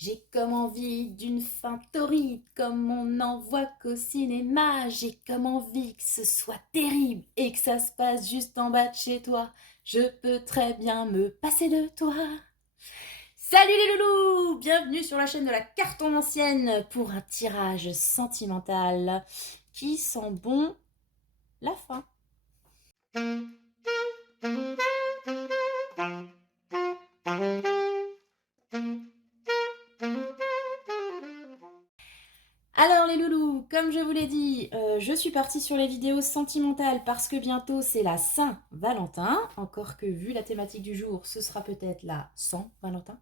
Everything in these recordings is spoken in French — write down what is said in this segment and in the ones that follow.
J'ai comme envie d'une fin torride, comme on n'en voit qu'au cinéma. J'ai comme envie que ce soit terrible et que ça se passe juste en bas de chez toi. Je peux très bien me passer de toi. Salut les loulous! Bienvenue sur la chaîne de la Carton Ancienne pour un tirage sentimental qui sent bon la fin. Alors les loulous, comme je vous l'ai dit, je suis partie sur les vidéos sentimentales parce que bientôt c'est la Saint-Valentin. Encore que vu la thématique du jour, ce sera peut-être la Saint-Valentin.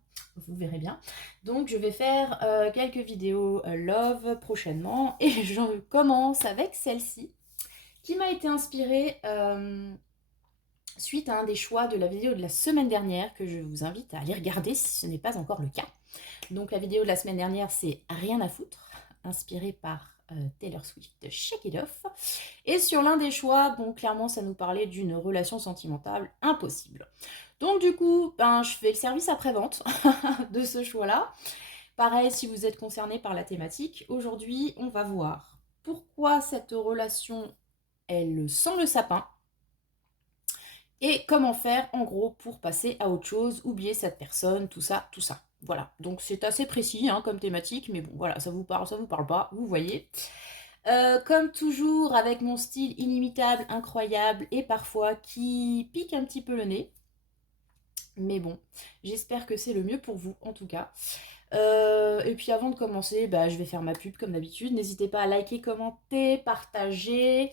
Vous verrez bien. Donc je vais faire quelques vidéos love prochainement. Et je commence avec celle-ci qui m'a été inspirée suite à un des choix de la vidéo de la semaine dernière que je vous invite à aller regarder si ce n'est pas encore le cas. Donc la vidéo de la semaine dernière, c'est Rien à foutre, inspirée par Taylor Swift de Shake It Off. Et sur l'un des choix, bon, clairement, ça nous parlait d'une relation sentimentale impossible. Donc du coup, je fais le service après-vente de ce choix-là. Pareil, si vous êtes concerné par la thématique, aujourd'hui, on va voir pourquoi cette relation, elle sent le sapin et comment faire en gros pour passer à autre chose, oublier cette personne, tout ça, tout ça. Voilà, donc c'est assez précis comme thématique, mais bon voilà, ça vous parle pas, vous voyez. Comme toujours, avec mon style inimitable, incroyable et parfois qui pique un petit peu le nez. Mais bon, j'espère que c'est le mieux pour vous en tout cas. Et puis avant de commencer, je vais faire ma pub comme d'habitude. N'hésitez pas à liker, commenter, partager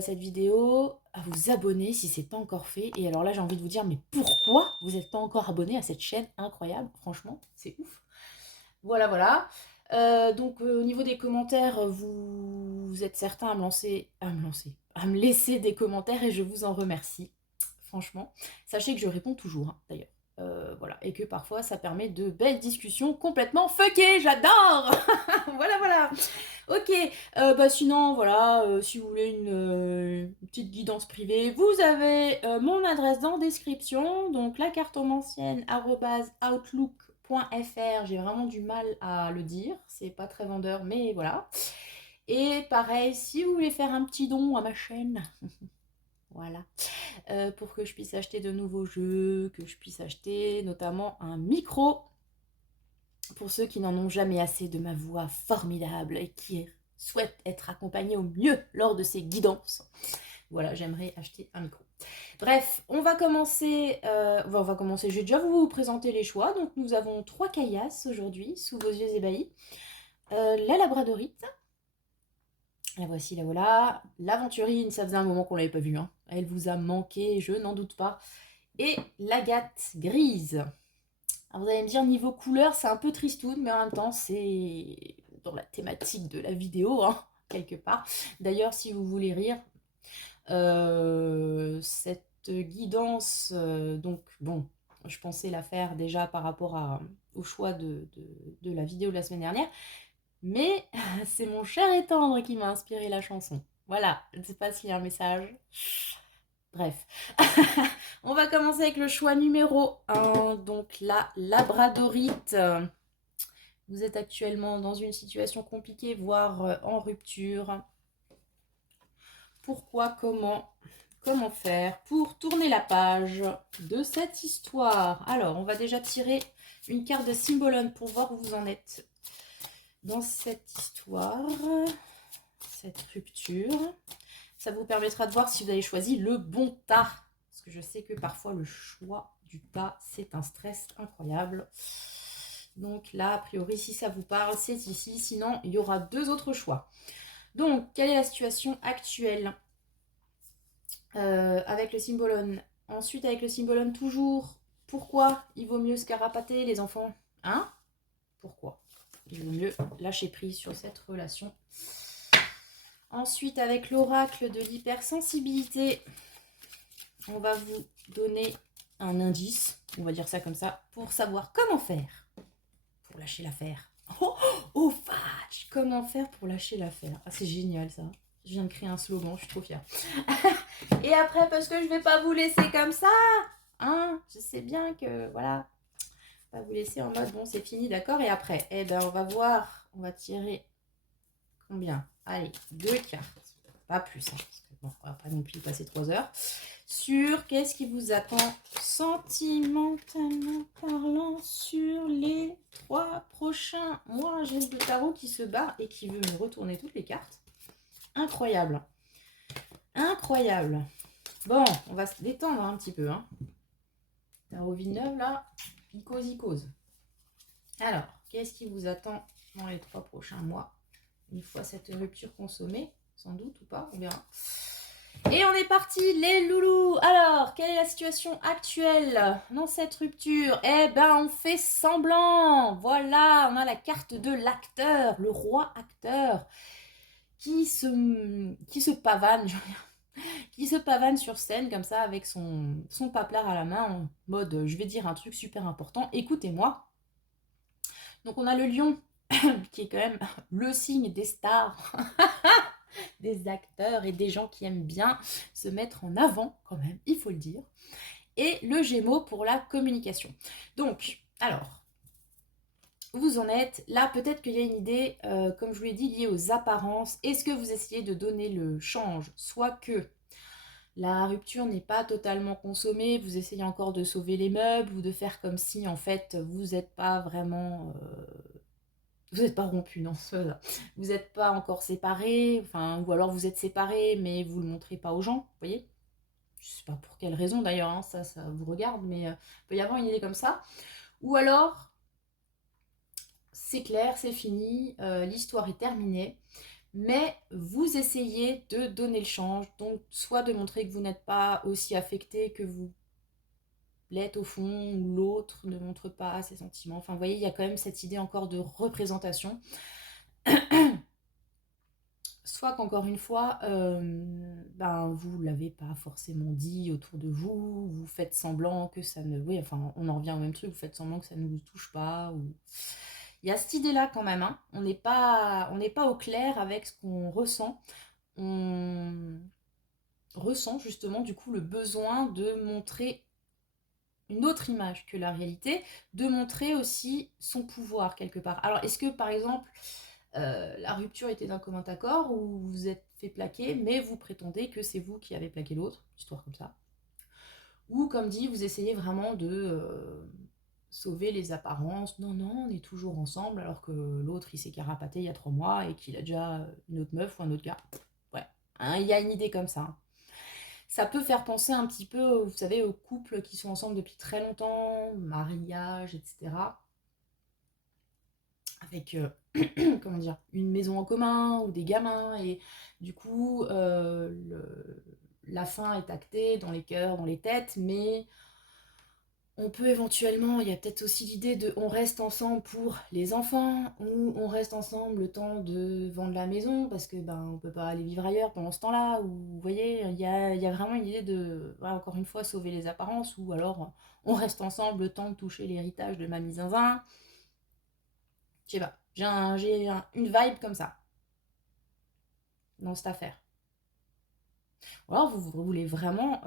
cette vidéo, à vous abonner si c'est pas encore fait. Et alors là, j'ai envie de vous dire, mais pourquoi vous n'êtes pas encore abonné à cette chaîne incroyable? Franchement, c'est ouf. Voilà, voilà. Au niveau des commentaires, vous êtes certains à me laisser des commentaires et je vous en remercie. Franchement, sachez que je réponds toujours, d'ailleurs. Voilà, et que parfois ça permet de belles discussions complètement fuckées, j'adore. Voilà, voilà. Ok, sinon, voilà, si vous voulez une petite guidance privée, vous avez mon adresse dans description, donc la outlook.fr, j'ai vraiment du mal à le dire, c'est pas très vendeur, mais voilà. Et pareil, si vous voulez faire un petit don à ma chaîne, voilà, pour que je puisse acheter de nouveaux jeux, que je puisse acheter notamment un micro, pour ceux qui n'en ont jamais assez de ma voix formidable et qui souhaitent être accompagnés au mieux lors de ces guidances. Voilà, j'aimerais acheter un micro. Bref, on va commencer. Je vais déjà vous présenter les choix. Donc, nous avons 3 caillasses aujourd'hui, sous vos yeux ébahis. La labradorite. La voici, la voilà. L'aventurine, ça faisait un moment qu'on ne l'avait pas vue. Elle vous a manqué, je n'en doute pas. Et l'agate grise. Alors vous allez me dire, niveau couleur, c'est un peu tristoun, mais en même temps, c'est dans la thématique de la vidéo, quelque part. D'ailleurs, si vous voulez rire, cette guidance, donc bon, je pensais la faire déjà par rapport au choix de la vidéo de la semaine dernière, mais c'est mon cher et tendre qui m'a inspiré la chanson. Voilà, je ne sais pas s'il y a un message. Bref, on va commencer avec le choix numéro 1, donc la labradorite. Vous êtes actuellement dans une situation compliquée, voire en rupture. Pourquoi, comment faire pour tourner la page de cette histoire? Alors, on va déjà tirer une carte de Symbolone pour voir où vous en êtes dans cette histoire, cette rupture. Ça vous permettra de voir si vous avez choisi le bon tas. Parce que je sais que parfois le choix du tas, c'est un stress incroyable. Donc là, a priori, si ça vous parle, c'est ici. Sinon, il y aura 2 autres choix. Donc, quelle est la situation actuelle avec le Symbolone? Ensuite, avec le Symbolone, toujours, pourquoi il vaut mieux se carapater, les enfants? Hein? Pourquoi il vaut mieux lâcher prise sur cette relation? Ensuite, avec l'oracle de l'hypersensibilité, on va vous donner un indice, on va dire ça comme ça, pour savoir comment faire pour lâcher l'affaire. Oh, vache! Comment faire pour lâcher l'affaire? Ah, c'est génial ça. Je viens de créer un slogan, je suis trop fière. Et après, parce que je vais pas vous laisser comme ça, je sais bien que, voilà, Pas vous laisser en mode, bon, c'est fini, d'accord. Et après, eh ben, on va voir, on va tirer combien? Allez, 2 cartes. Pas plus, hein, parce que, bon, on va pas non plus passer 3 heures. Sur qu'est-ce qui vous attend sentimentalement parlant sur les 3 prochains mois. J'ai le tarot qui se bat et qui veut me retourner toutes les cartes. Incroyable. Incroyable. Bon, on va se détendre un petit peu. Hein. Tarot Villeneuve, là, il cause. Alors, qu'est-ce qui vous attend dans les 3 prochains mois? Une fois cette rupture consommée, sans doute ou pas, on verra. Et on est parti, les loulous. Alors, quelle est la situation actuelle dans cette rupture? Eh ben, on fait semblant. Voilà, on a la carte de l'acteur, le roi acteur, qui se pavane, qui se pavane sur scène comme ça avec son paplard à la main en mode je vais dire un truc super important, écoutez-moi. Donc on a le lion qui est quand même le signe des stars, des acteurs et des gens qui aiment bien se mettre en avant quand même, il faut le dire. Et le Gémeaux pour la communication. Donc, alors, vous en êtes là, peut-être qu'il y a une idée, comme je vous l'ai dit, liée aux apparences. Est-ce que vous essayez de donner le change? Soit que la rupture n'est pas totalement consommée, vous essayez encore de sauver les meubles ou de faire comme si en fait vous n'êtes pas vraiment... vous n'êtes pas rompu, non, vous n'êtes pas encore séparés, enfin, ou alors vous êtes séparés mais vous ne le montrez pas aux gens, vous voyez? Je sais pas pour quelle raison d'ailleurs, hein, ça vous regarde, mais il peut y avoir une idée comme ça. Ou alors, c'est clair, c'est fini, l'histoire est terminée, mais vous essayez de donner le change, donc soit de montrer que vous n'êtes pas aussi affecté que vous l'êtes au fond, ou l'autre ne montre pas ses sentiments. Enfin, vous voyez, il y a quand même cette idée encore de représentation. Soit qu'encore une fois, ben, vous ne l'avez pas forcément dit autour de vous, vous faites semblant que ça ne... Oui, enfin, on en revient au même truc, vous faites semblant que ça ne vous touche pas. Ou... Il y a cette idée-là quand même, hein. On n'est pas au clair avec ce qu'on ressent. On ressent justement du coup le besoin de montrer une autre image que la réalité, de montrer aussi son pouvoir quelque part. Alors, est-ce que par exemple... la rupture était d'un commun accord où vous vous êtes fait plaquer, mais vous prétendez que c'est vous qui avez plaqué l'autre, histoire comme ça. Ou comme dit, vous essayez vraiment de sauver les apparences. Non, non, on est toujours ensemble, alors que l'autre il s'est carapaté il y a 3 mois et qu'il a déjà une autre meuf ou un autre gars. Ouais, hein, il y a une idée comme ça. Ça peut faire penser un petit peu, vous savez, aux couples qui sont ensemble depuis très longtemps, mariage, etc. Avec comment dire, une maison en commun ou des gamins, et du coup la fin est actée dans les cœurs, dans les têtes, mais on peut éventuellement, il y a peut-être aussi l'idée de on reste ensemble pour les enfants, ou on reste ensemble le temps de vendre la maison parce que ben on peut pas aller vivre ailleurs pendant ce temps-là, ou vous voyez, il y a vraiment une idée de, ouais, encore une fois, sauver les apparences, ou alors on reste ensemble le temps de toucher l'héritage de mamie zinzin. Je sais pas, j'ai une vibe comme ça dans cette affaire. Ou alors vous voulez vraiment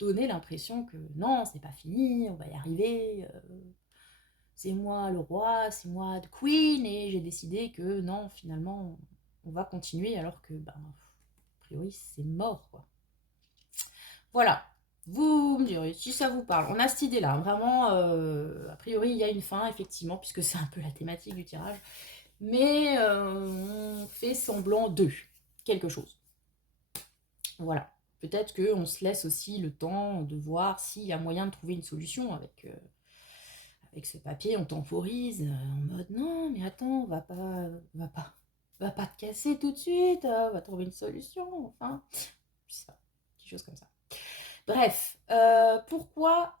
donner l'impression que non, c'est pas fini, on va y arriver, c'est moi le roi, c'est moi the queen, et j'ai décidé que non, finalement, on va continuer alors que, ben, a priori, c'est mort, quoi. Voilà. Vous me direz si ça vous parle. On a cette idée-là, vraiment, a priori, il y a une fin, effectivement, puisque c'est un peu la thématique du tirage. Mais on fait semblant de quelque chose. Voilà. Peut-être qu'on se laisse aussi le temps de voir s'il y a moyen de trouver une solution avec ce papier. On temporise en mode non, mais attends, va pas te casser tout de suite, on va trouver une solution. Enfin, je sais pas, quelque chose comme ça. Bref, pourquoi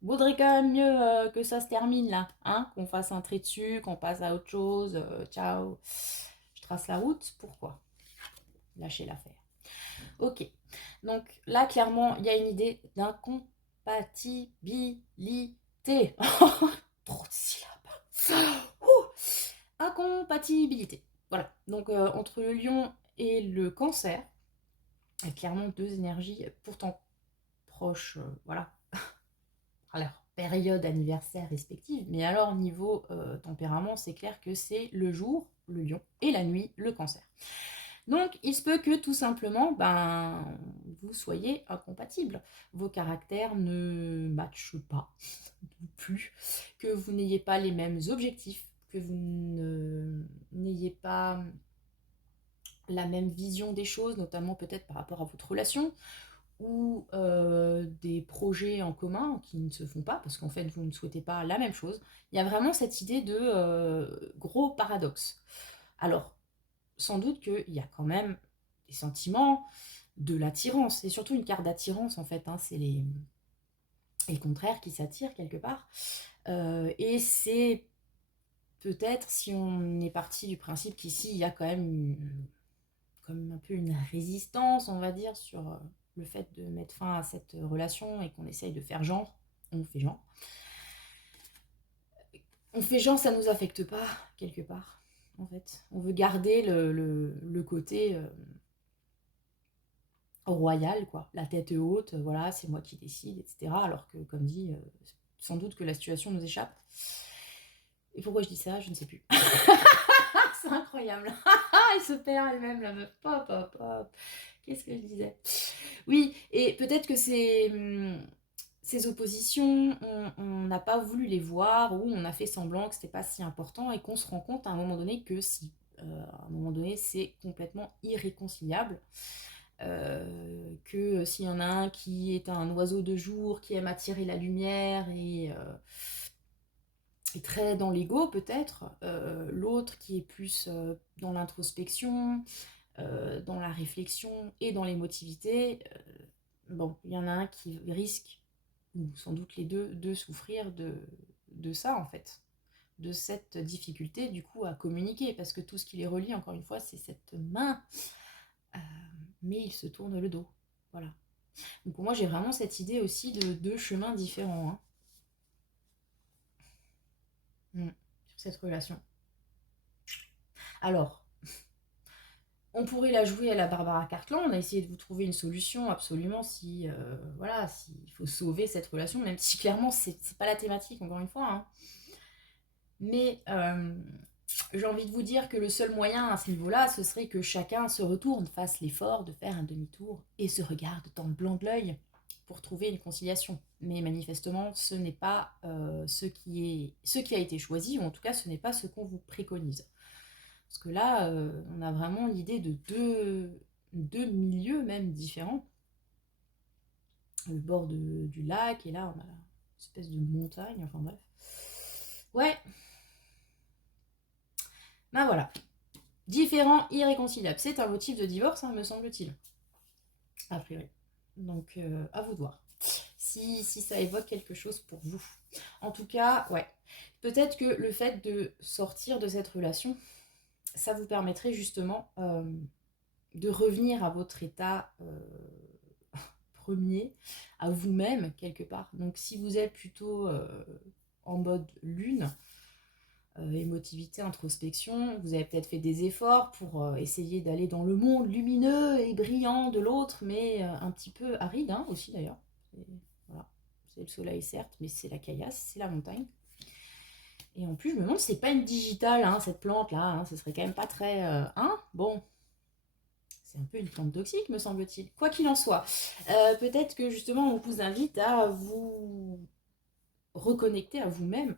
vaudrait quand même mieux que ça se termine là, hein, qu'on fasse un trait dessus, qu'on passe à autre chose, ciao, je trace la route, pourquoi lâcher l'affaire? Ok, donc là clairement il y a une idée d'incompatibilité. Trop de syllabes. Ouh. Incompatibilité, voilà, donc entre le lion et le cancer, il y a clairement deux énergies pourtant proches, voilà, à leur période anniversaire respective. Mais alors, niveau tempérament, c'est clair que c'est le jour, le lion, et la nuit, le cancer. Donc, il se peut que tout simplement, vous soyez incompatibles. Vos caractères ne matchent pas plus, que vous n'ayez pas les mêmes objectifs, que vous n'ayez pas la même vision des choses, notamment peut-être par rapport à votre relation, ou des projets en commun qui ne se font pas, parce qu'en fait, vous ne souhaitez pas la même chose. Il y a vraiment cette idée de gros paradoxe. Alors, sans doute qu'il y a quand même des sentiments, de l'attirance, et surtout une carte d'attirance, en fait, hein, c'est les contraires qui s'attirent quelque part. Et c'est peut-être, si on est parti du principe qu'ici, il y a quand même comme un peu une résistance, on va dire, sur le fait de mettre fin à cette relation et qu'on essaye de faire genre, on fait genre. On fait genre, ça nous affecte pas, quelque part, en fait. On veut garder le côté royal, quoi. La tête haute, voilà, c'est moi qui décide, etc. Alors que, comme dit, sans doute que la situation nous échappe. Et pourquoi je dis ça, je ne sais plus. C'est incroyable. Elle se perd elle-même, la meuf. Pop, pop, pop. Qu'est-ce que je disais? Oui, et peut-être que ces oppositions, on n'a pas voulu les voir, ou on a fait semblant que c'était pas si important, et qu'on se rend compte à un moment donné que si. À un moment donné, c'est complètement irréconciliable. Que s'il y en a un qui est un oiseau de jour, qui aime attirer la lumière et très dans l'ego peut-être, l'autre qui est plus dans l'introspection, dans la réflexion et dans l'émotivité, bon, il y en a un qui risque, ou sans doute les deux, de souffrir de ça en fait, de cette difficulté du coup à communiquer, parce que tout ce qui les relie, encore une fois, c'est cette main, euh, mais ils se tournent le dos, voilà. Donc pour moi, j'ai vraiment cette idée aussi de deux chemins différents, hein. Sur cette relation. Alors, on pourrait la jouer à la Barbara Cartland, on a essayé de vous trouver une solution absolument si, voilà, s'il faut sauver cette relation, même si clairement c'est pas la thématique, encore une fois, hein. Mais j'ai envie de vous dire que le seul moyen à ce niveau-là, ce serait que chacun se retourne, fasse l'effort de faire un demi-tour et se regarde dans le blanc de l'œil pour trouver une conciliation. Mais manifestement, ce n'est pas ce qui a été choisi, ou en tout cas, ce n'est pas ce qu'on vous préconise. Parce que là, on a vraiment l'idée de deux milieux même différents. Le bord du lac, et là, on a une espèce de montagne, enfin bref. Ouais. Ben voilà. Différent, irréconciliable. C'est un motif de divorce, hein, me semble-t-il. A priori. Donc, à vous de voir. Si ça évoque quelque chose pour vous. En tout cas, ouais. Peut-être que le fait de sortir de cette relation, ça vous permettrait justement de revenir à votre état premier, à vous-même quelque part. Donc si vous êtes plutôt en mode lune, émotivité, introspection, vous avez peut-être fait des efforts pour essayer d'aller dans le monde lumineux et brillant de l'autre, mais un petit peu aride, hein, aussi d'ailleurs. Voilà. C'est le soleil certes, mais c'est la caillasse, c'est la montagne. Et en plus, je me demande si c'est pas une digitale, hein, cette plante-là, hein, ce serait quand même pas très... hein, bon, c'est un peu une plante toxique, me semble-t-il. Quoi qu'il en soit, peut-être que justement, on vous invite à vous reconnecter à vous-même,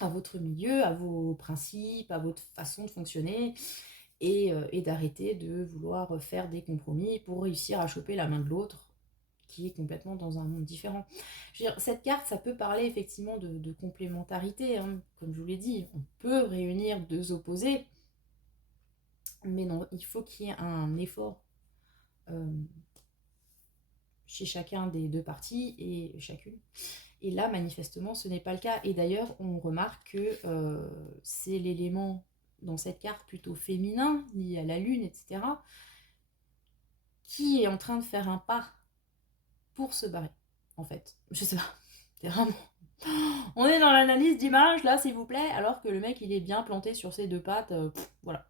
à votre milieu, à vos principes, à votre façon de fonctionner, et d'arrêter de vouloir faire des compromis pour réussir à choper la main de l'autre qui est complètement dans un monde différent. Je veux dire, cette carte, ça peut parler effectivement de complémentarité, hein. Comme je vous l'ai dit, on peut réunir deux opposés, mais non, il faut qu'il y ait un effort chez chacun des deux parties et chacune. Et là, manifestement, ce n'est pas le cas. Et d'ailleurs, on remarque que c'est l'élément dans cette carte plutôt féminin, lié à la lune, etc., qui est en train de faire un pas pour se barrer, en fait. Je sais pas. C'est vraiment... On est dans l'analyse d'image, là, s'il vous plaît, alors que le mec, il est bien planté sur ses deux pattes. Voilà.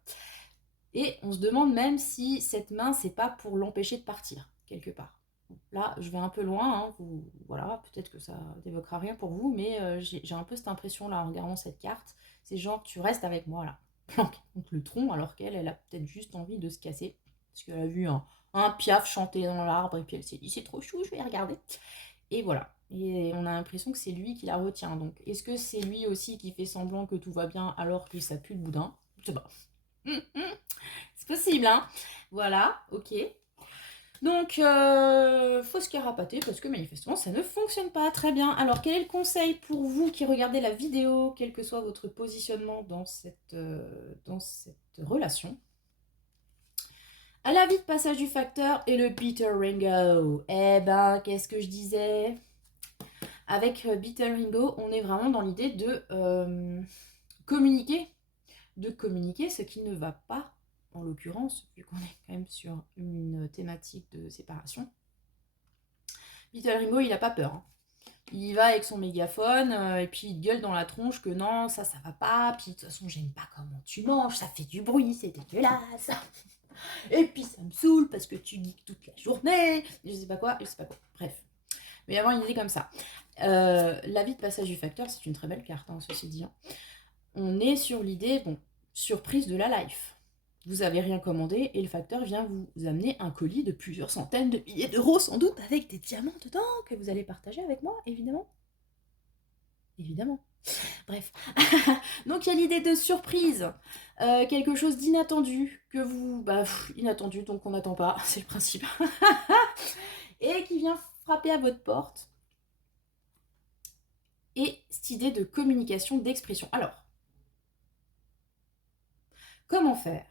Et on se demande même si cette main, c'est pas pour l'empêcher de partir, quelque part. là, je vais un peu loin, hein, voilà, peut-être que ça n'évoquera rien pour vous, mais j'ai un peu cette impression-là en regardant cette carte. C'est genre, tu restes avec moi, là, planqué contre le tronc, alors qu'elle, elle a peut-être juste envie de se casser, parce qu'elle a vu un piaf chanter dans l'arbre, et puis elle s'est dit, c'est trop chou, je vais regarder. Et voilà. Et on a l'impression que c'est lui qui la retient. Donc, est-ce que c'est lui aussi qui fait semblant que tout va bien alors que ça pue le boudin? Je sais pas. C'est possible, hein? Voilà, ok. Donc, faut se carapater parce que manifestement, ça ne fonctionne pas très bien. Alors, quel est le conseil pour vous qui regardez la vidéo, quel que soit votre positionnement dans cette relation? À la vie de passage du facteur et le Peter Ringo. Eh ben, qu'est-ce que je disais? Avec Beetle Ringo, on est vraiment dans l'idée communiquer, de communiquer ce qui ne va pas, en l'occurrence, vu qu'on est quand même sur une thématique de séparation. Beetle Ringo, il n'a pas peur. Hein. Il y va avec son mégaphone, et puis il gueule dans la tronche que non, ça va pas, puis de toute façon, j'aime pas comment tu manges, ça fait du bruit, c'est dégueulasse. Et puis ça me saoule parce que tu geeks toute la journée, je sais pas quoi. Bref. Mais avoir une idée comme ça. La vie de passage du facteur, c'est une très belle carte, hein, ceci dit. Hein. On est sur l'idée, bon, surprise de la life. Vous avez rien commandé et le facteur vient vous amener un colis de plusieurs centaines de milliers d'euros, sans doute, avec des diamants dedans, que vous allez partager avec moi, évidemment. Évidemment. Bref. Donc il y a l'idée de surprise, quelque chose d'inattendu, que vous... inattendu, donc on n'attend pas, c'est le principe. Et qui vient frapper à votre porte. Et cette idée de communication, d'expression. Alors, comment faire?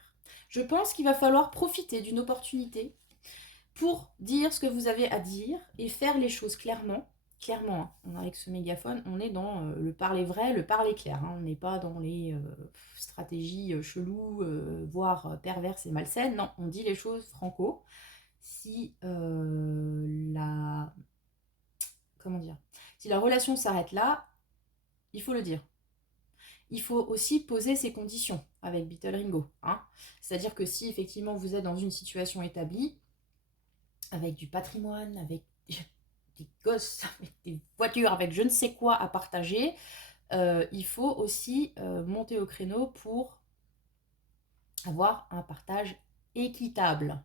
Je pense qu'il va falloir profiter d'une opportunité pour dire ce que vous avez à dire et faire les choses clairement. Clairement, hein, avec ce mégaphone, on est dans le parler vrai, le parler clair. Hein, on n'est pas dans les stratégies cheloues, voire perverses et malsaines. Non, on dit les choses franco. Si la... Comment dire? Si la relation s'arrête là, il faut le dire. Il faut aussi poser ses conditions avec Beetle Ringo. Hein. C'est-à-dire que si effectivement vous êtes dans une situation établie, avec du patrimoine, avec des gosses, avec des voitures, avec je ne sais quoi à partager, il faut aussi monter au créneau pour avoir un partage équitable.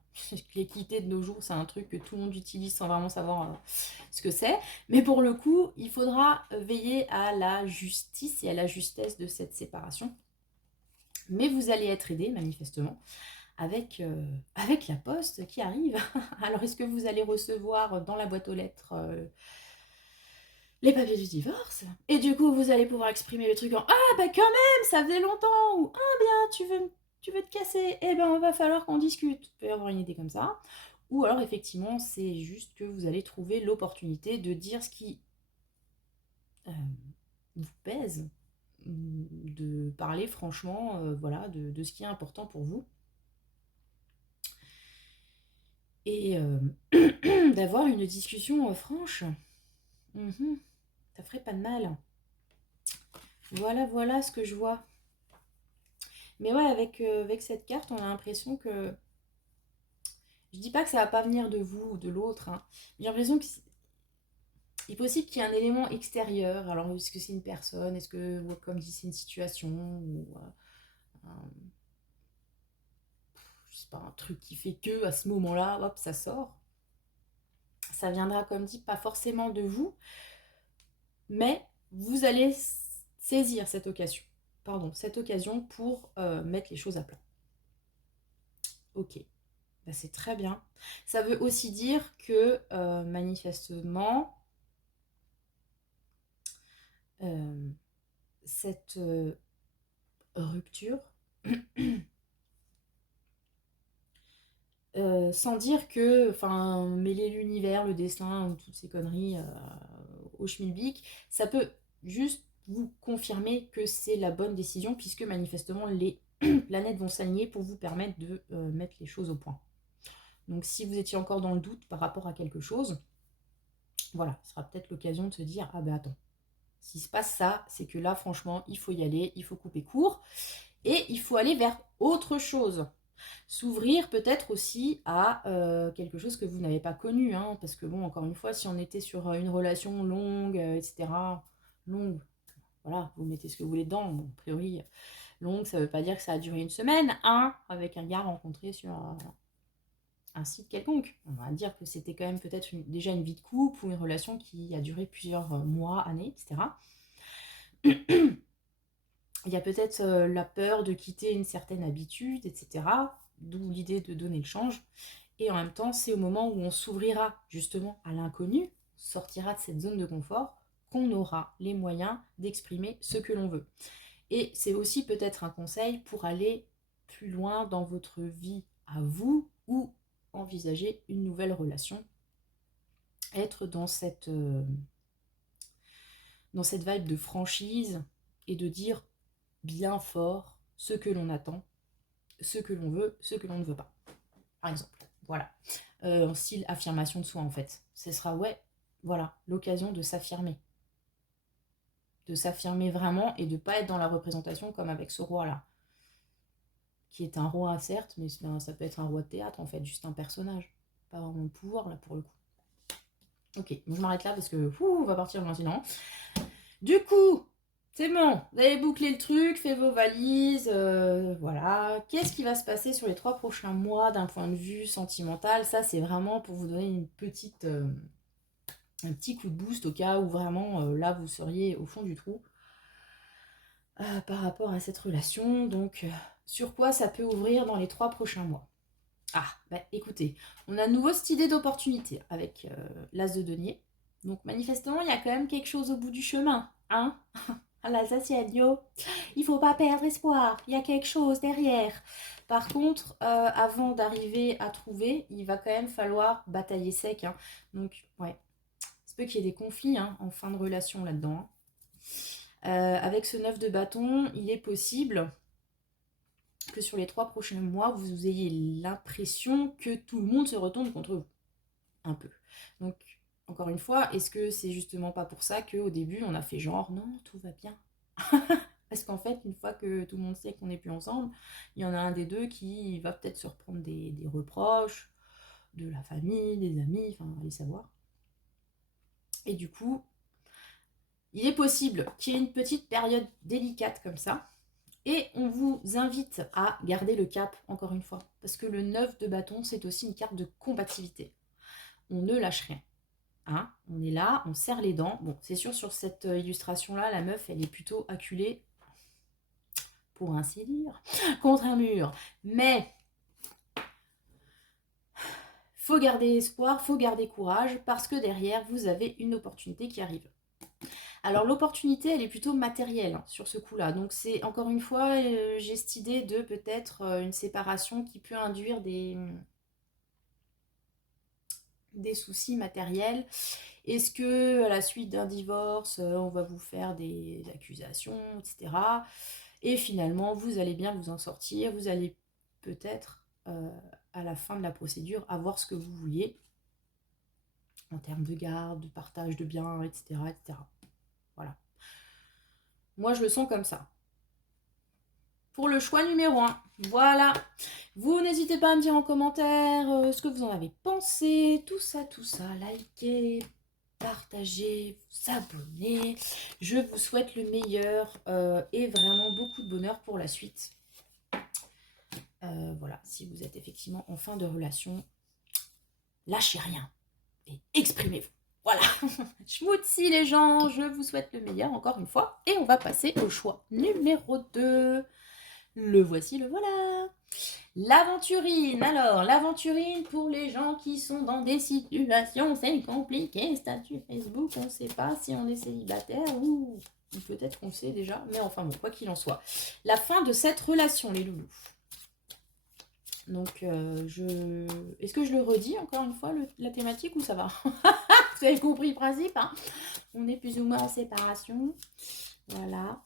L'équité de nos jours, c'est un truc que tout le monde utilise sans vraiment savoir ce que c'est. Mais pour le coup, il faudra veiller à la justice et à la justesse de cette séparation. Mais vous allez être aidé, manifestement, avec la poste qui arrive. Alors, est-ce que vous allez recevoir dans la boîte aux lettres les papiers du divorce? Et du coup, vous allez pouvoir exprimer le truc en « Ah, bah quand même, ça faisait longtemps !» ou « Ah, bien, tu veux te casser? Eh ben, on va falloir qu'on discute. » Vous pouvez avoir une idée comme ça. Ou alors, effectivement, c'est juste que vous allez trouver l'opportunité de dire ce qui vous pèse, de parler franchement, voilà, de ce qui est important pour vous. Et d'avoir une discussion franche. Ça ferait pas de mal. Voilà ce que je vois. Mais ouais, avec cette carte, on a l'impression que... Je dis pas que ça va pas venir de vous ou de l'autre. Hein. J'ai l'impression qu'il est possible qu'il y ait un élément extérieur. Alors, est-ce que c'est une personne? Est-ce que, comme dit, c'est une situation? Ou je sais pas, un truc qui fait que, à ce moment-là, hop, ça sort. Ça viendra, comme dit, pas forcément de vous, mais vous allez saisir cette occasion. Cette occasion pour mettre les choses à plat. Ok, ben, c'est très bien. Ça veut aussi dire que manifestement, cette rupture, sans dire que, enfin, mêler l'univers, le destin ou toutes ces conneries au schmilblick, ça peut juste vous confirmer que c'est la bonne décision puisque manifestement les planètes vont s'aligner pour vous permettre de mettre les choses au point. Donc si vous étiez encore dans le doute par rapport à quelque chose, voilà, ce sera peut-être l'occasion de se dire « Ah ben attends, s'il se passe ça, c'est que là franchement, il faut y aller, il faut couper court et il faut aller vers autre chose. » S'ouvrir peut-être aussi à quelque chose que vous n'avez pas connu, hein, parce que bon, encore une fois, si on était sur une relation longue, etc., longue, voilà, vous mettez ce que vous voulez dedans, bon, a priori, longue, ça veut pas dire que ça a duré une semaine, hein, avec un gars rencontré sur un site quelconque. On va dire que c'était quand même peut-être déjà une vie de couple ou une relation qui a duré plusieurs mois, années, etc. Il y a peut-être la peur de quitter une certaine habitude, etc. D'où l'idée de donner le change. Et en même temps, c'est au moment où on s'ouvrira justement à l'inconnu, sortira de cette zone de confort, qu'on aura les moyens d'exprimer ce que l'on veut. Et c'est aussi peut-être un conseil pour aller plus loin dans votre vie à vous ou envisager une nouvelle relation. Être dans cette vibe de franchise et de dire bien fort ce que l'on attend, ce que l'on veut, ce que l'on ne veut pas. Par exemple, voilà. En style affirmation de soi, en fait. Ce sera, ouais, voilà, l'occasion de s'affirmer. De s'affirmer vraiment et de ne pas être dans la représentation comme avec ce roi-là. Qui est un roi, certes, mais ça peut être un roi de théâtre, en fait, juste un personnage. Pas vraiment de pouvoir, là, pour le coup. Ok, je m'arrête là parce que, on va partir loin sinon. Du coup, c'est bon, vous avez bouclé le truc, fait vos valises, voilà. Qu'est-ce qui va se passer sur les 3 prochains mois d'un point de vue sentimental? Ça, c'est vraiment pour vous donner un petit coup de boost au cas où vraiment, là, vous seriez au fond du trou par rapport à cette relation. Donc, sur quoi ça peut ouvrir dans les 3 prochains mois? Ah, bah écoutez, on a de nouveau cette idée d'opportunité avec l'As de denier. Donc, manifestement, il y a quand même quelque chose au bout du chemin, hein? À l'Alsacienne, yo. Il faut pas perdre espoir. Il y a quelque chose derrière. Par contre, avant d'arriver à trouver, il va quand même falloir batailler sec, hein. Donc, ouais, c'est peut qu'il y ait des conflits, hein, en fin de relation là-dedans, hein. Avec ce 9 de bâton, il est possible que sur les 3 prochains mois, vous ayez l'impression que tout le monde se retourne contre vous. Un peu. Donc, encore une fois, est-ce que c'est justement pas pour ça qu'au début, on a fait genre, non, tout va bien? Parce qu'en fait, une fois que tout le monde sait qu'on n'est plus ensemble, il y en a un des deux qui va peut-être se reprendre des reproches, de la famille, des amis, enfin, allez savoir. Et du coup, il est possible qu'il y ait une petite période délicate comme ça. Et on vous invite à garder le cap, encore une fois. Parce que le 9 de bâton, c'est aussi une carte de combativité. On ne lâche rien. Hein, on est là, on serre les dents. Bon, c'est sûr, sur cette illustration-là, la meuf, elle est plutôt acculée, pour ainsi dire, contre un mur. Mais faut garder espoir, faut garder courage, parce que derrière, vous avez une opportunité qui arrive. Alors, l'opportunité, elle est plutôt matérielle, hein, sur ce coup-là. Donc, c'est, encore une fois, j'ai cette idée de peut-être une séparation qui peut induire des soucis matériels. Est-ce que à la suite d'un divorce, on va vous faire des accusations, etc. Et finalement, vous allez bien vous en sortir. Vous allez peut-être, à la fin de la procédure, avoir ce que vous vouliez en termes de garde, de partage de biens, etc. etc. Voilà. Moi, je le sens comme ça. Pour le choix numéro 1. Voilà. Vous n'hésitez pas à me dire en commentaire ce que vous en avez pensé. Tout ça, likez, partagez, vous abonnez. Je vous souhaite le meilleur et vraiment beaucoup de bonheur pour la suite. Voilà, si vous êtes effectivement en fin de relation, lâchez rien et exprimez-vous. Voilà. Schmoutzi les gens, je vous souhaite le meilleur encore une fois. Et on va passer au choix numéro 2. Le voici, le voilà. L'aventurine. Alors, l'aventurine pour les gens qui sont dans des situations, c'est compliqué. Statut Facebook, on ne sait pas si on est célibataire ou peut-être qu'on sait déjà. Mais enfin bon, quoi qu'il en soit. La fin de cette relation, les loulous. Donc, est-ce que je le redis encore une fois, la thématique, ou ça va? Vous avez compris le principe, hein? On est plus ou moins en séparation. Voilà.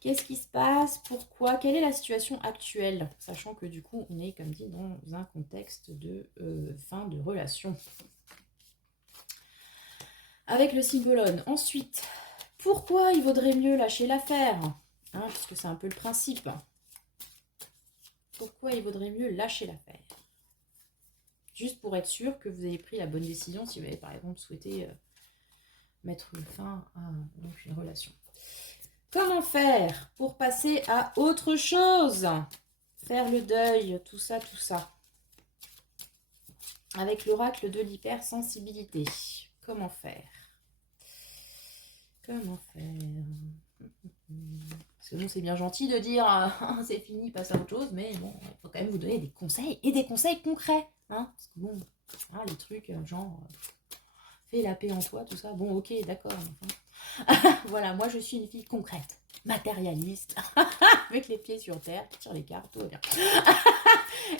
Qu'est-ce qui se passe? Pourquoi? Quelle est la situation actuelle? Sachant que du coup, on est, comme dit, dans un contexte de fin de relation. Avec le Symbolone. Ensuite, pourquoi il vaudrait mieux lâcher l'affaire? Hein, puisque c'est un peu le principe. pourquoi il vaudrait mieux lâcher l'affaire. Juste pour être sûr que vous avez pris la bonne décision si vous avez par exemple souhaité mettre fin à donc, une relation. Comment faire pour passer à autre chose? Faire le deuil, tout ça, tout ça. Avec l'oracle de l'hypersensibilité. Comment faire? Comment faire? Parce que bon, c'est bien gentil de dire c'est fini, passe à autre chose, mais bon, il faut quand même vous donner des conseils et des conseils concrets. Hein, parce que bon, hein, les trucs genre fais la paix en toi, tout ça. Bon, ok, d'accord. Enfin. Voilà, moi je suis une fille concrète, matérialiste, avec les pieds sur terre, qui tire les cartes, tout va bien.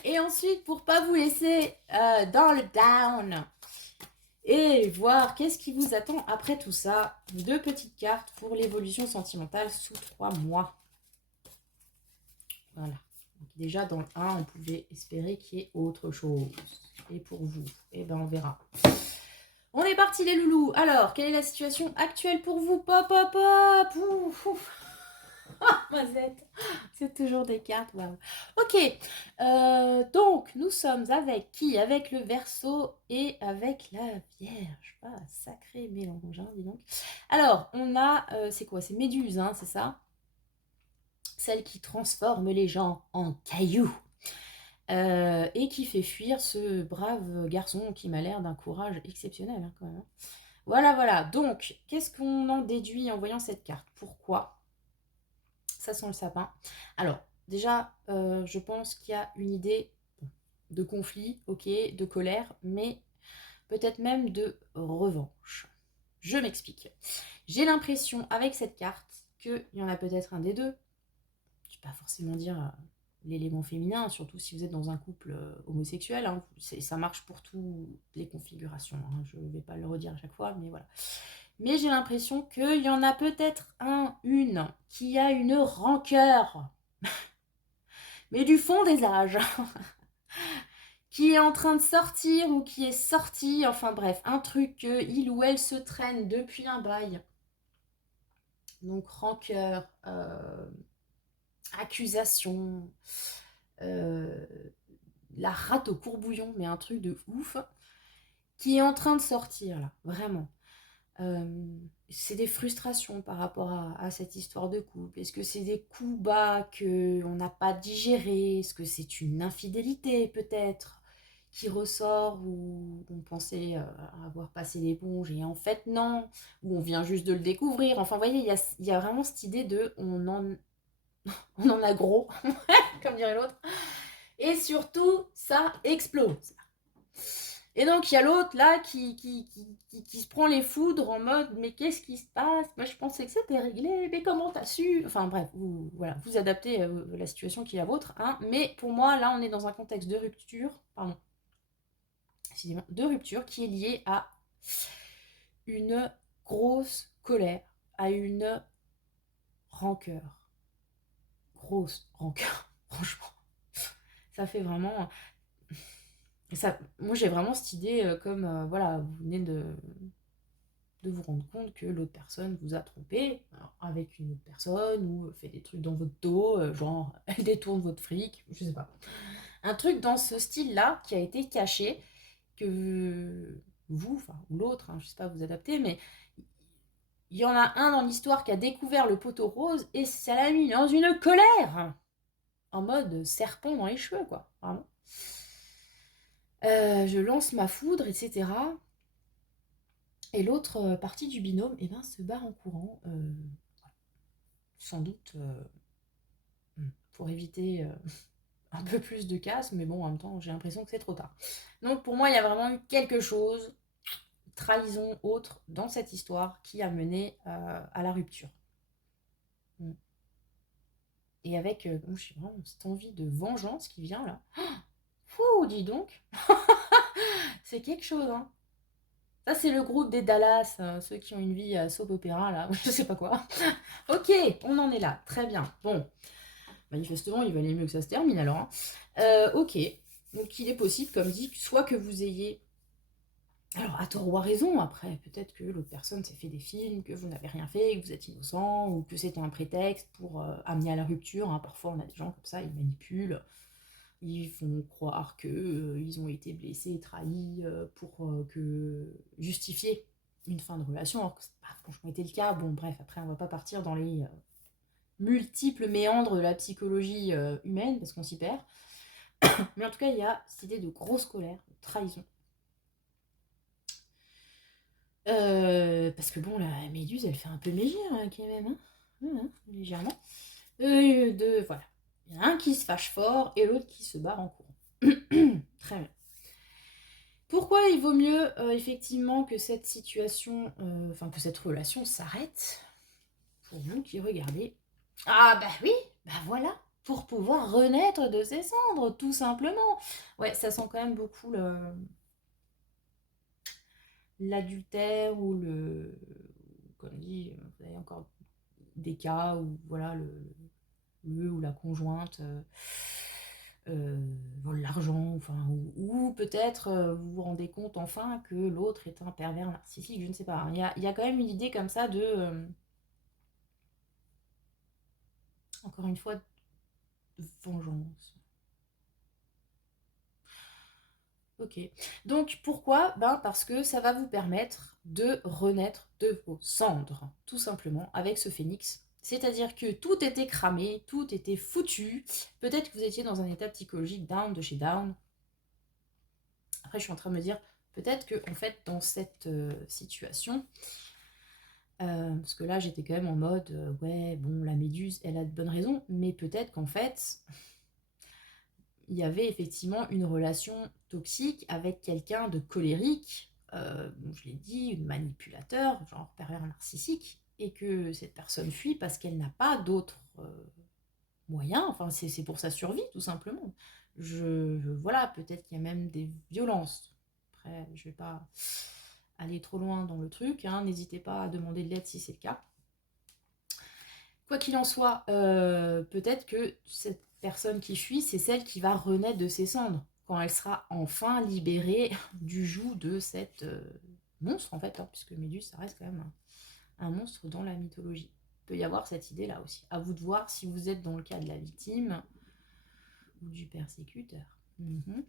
Et ensuite, pour pas vous laisser dans le down, et voir qu'est-ce qui vous attend après tout ça. 2 petites cartes pour l'évolution sentimentale sous 3 mois. Voilà. Donc déjà, dans le 1, on pouvait espérer qu'il y ait autre chose. Et pour vous, eh ben on verra. On est parti les loulous. Alors, quelle est la situation actuelle pour vous? Pop, pop, pop. Ouf, ouf. Mazette, c'est toujours des cartes, waouh. Ok, donc nous sommes avec qui? Avec le Verseau et avec la Vierge. Ah, sacré mélange, hein, dis donc. Alors, on a, c'est quoi? C'est Méduse, hein, c'est ça? Celle qui transforme les gens en cailloux. Et qui fait fuir ce brave garçon qui m'a l'air d'un courage exceptionnel, hein, quand même. Voilà, voilà. Donc, qu'est-ce qu'on en déduit en voyant cette carte? Pourquoi? Ça sent le sapin. Alors, déjà, je pense qu'il y a une idée de conflit, ok, de colère, mais peut-être même de revanche. Je m'explique. J'ai l'impression, avec cette carte, qu'il y en a peut-être un des deux. Je ne vais pas forcément dire l'élément féminin, surtout si vous êtes dans un couple homosexuel. Hein, ça marche pour toutes les configurations. Hein, je ne vais pas le redire à chaque fois, mais voilà. Mais j'ai l'impression qu'il y en a peut-être une qui a une rancœur, mais du fond des âges, qui est en train de sortir ou qui est sorti, enfin bref, un truc qu'il ou elle se traîne depuis un bail. Donc rancœur, accusation, la rate au courbouillon, mais un truc de ouf, qui est en train de sortir là, vraiment. C'est des frustrations par rapport à cette histoire de couple. Est-ce que c'est des coups bas qu'on n'a pas digérés? Est-ce que c'est une infidélité peut-être qui ressort ou on pensait avoir passé l'éponge et en fait non, ou on vient juste de le découvrir. Enfin, vous voyez, il y a vraiment cette idée de on en a gros, comme dirait l'autre. Et surtout, ça explose. Et donc, il y a l'autre, là, qui se prend les foudres en mode « Mais qu'est-ce qui se passe? Moi, je pensais que c'était réglé, mais comment t'as su ?» Enfin, bref, voilà, vous adaptez la situation qui est la vôtre. Hein, mais pour moi, là, on est dans un contexte de rupture, de rupture qui est lié à une grosse colère, à une rancœur. Grosse rancœur, franchement. Ça fait vraiment... moi, j'ai vraiment cette idée comme, voilà, vous venez de vous rendre compte que l'autre personne vous a trompé avec une autre personne ou fait des trucs dans votre dos, genre elle détourne votre fric, je sais pas. Un truc dans ce style-là qui a été caché, que vous, enfin, ou l'autre, hein, je sais pas, vous adaptez, mais il y en a un dans l'histoire qui a découvert le poteau rose et ça l'a mis dans une colère, en mode serpent dans les cheveux, quoi, vraiment. Je lance ma foudre, etc. Et l'autre partie du binôme eh ben, se barre en courant, sans doute pour éviter un peu plus de casse, mais bon, en même temps, j'ai l'impression que c'est trop tard. Donc pour moi, il y a vraiment eu quelque chose, trahison autre, dans cette histoire qui a mené à la rupture. Et avec, bon, j'ai vraiment cette envie de vengeance qui vient là. Fou, dis donc. C'est quelque chose, hein. Ça, c'est le groupe des Dallas, ceux qui ont une vie soap opéra, là, je sais pas quoi. Ok, on en est là, très bien. Bon, manifestement, il valait mieux que ça se termine alors. Hein. Ok, donc il est possible, comme dit, soit que vous ayez... Alors, à tort ou à raison, après, peut-être que l'autre personne s'est fait des films, que vous n'avez rien fait, que vous êtes innocent, ou que c'était un prétexte pour amener à la rupture. Hein. Parfois, on a des gens comme ça, ils manipulent. Ils font croire que ils ont été blessés, trahis pour que justifier une fin de relation, alors que ça n'a pas franchement été le cas. Bon, bref, après, on va pas partir dans les multiples méandres de la psychologie humaine, parce qu'on s'y perd. Mais en tout cas, il y a cette idée de grosse colère, de trahison. Parce que bon, la méduse, elle fait un peu mégire, hein, quand même, hein. Légèrement. Voilà. Il y en a un qui se fâche fort et l'autre qui se barre en courant. Très bien. Pourquoi il vaut mieux effectivement que cette situation, que cette relation s'arrête? Pour vous qui regardez. Ah bah oui, bah voilà, pour pouvoir renaître de ses cendres, tout simplement. Ouais, ça sent quand même beaucoup l'adultère ou comme dit, vous avez encore des cas où voilà le ou la conjointe vole l'argent, ou peut-être vous vous rendez compte enfin que l'autre est un pervers narcissique, je ne sais pas. Il y a quand même une idée comme ça de encore une fois de vengeance. Ok. Donc pourquoi? Parce que ça va vous permettre de renaître de vos cendres, tout simplement, avec ce phénix. C'est-à-dire que tout était cramé, tout était foutu. Peut-être que vous étiez dans un état psychologique down de chez down. Après, je suis en train de me dire, peut-être que, en fait, dans cette situation, parce que là, j'étais quand même en mode, ouais, bon, la méduse, elle a de bonnes raisons, mais peut-être qu'en fait, il y avait effectivement une relation toxique avec quelqu'un de colérique, je l'ai dit, un manipulateur, genre pervers narcissique, et que cette personne fuit parce qu'elle n'a pas d'autres moyens, enfin c'est pour sa survie tout simplement. Voilà, peut-être qu'il y a même des violences. Après, je vais pas aller trop loin dans le truc, hein, n'hésitez pas à demander de l'aide si c'est le cas. Quoi qu'il en soit, peut-être que cette personne qui fuit, c'est celle qui va renaître de ses cendres, quand elle sera enfin libérée du joug de cette monstre, en fait, hein, puisque Méduse, ça reste quand même un monstre dans la mythologie. Il peut y avoir cette idée-là aussi. À vous de voir si vous êtes dans le cas de la victime ou du persécuteur. Mhm.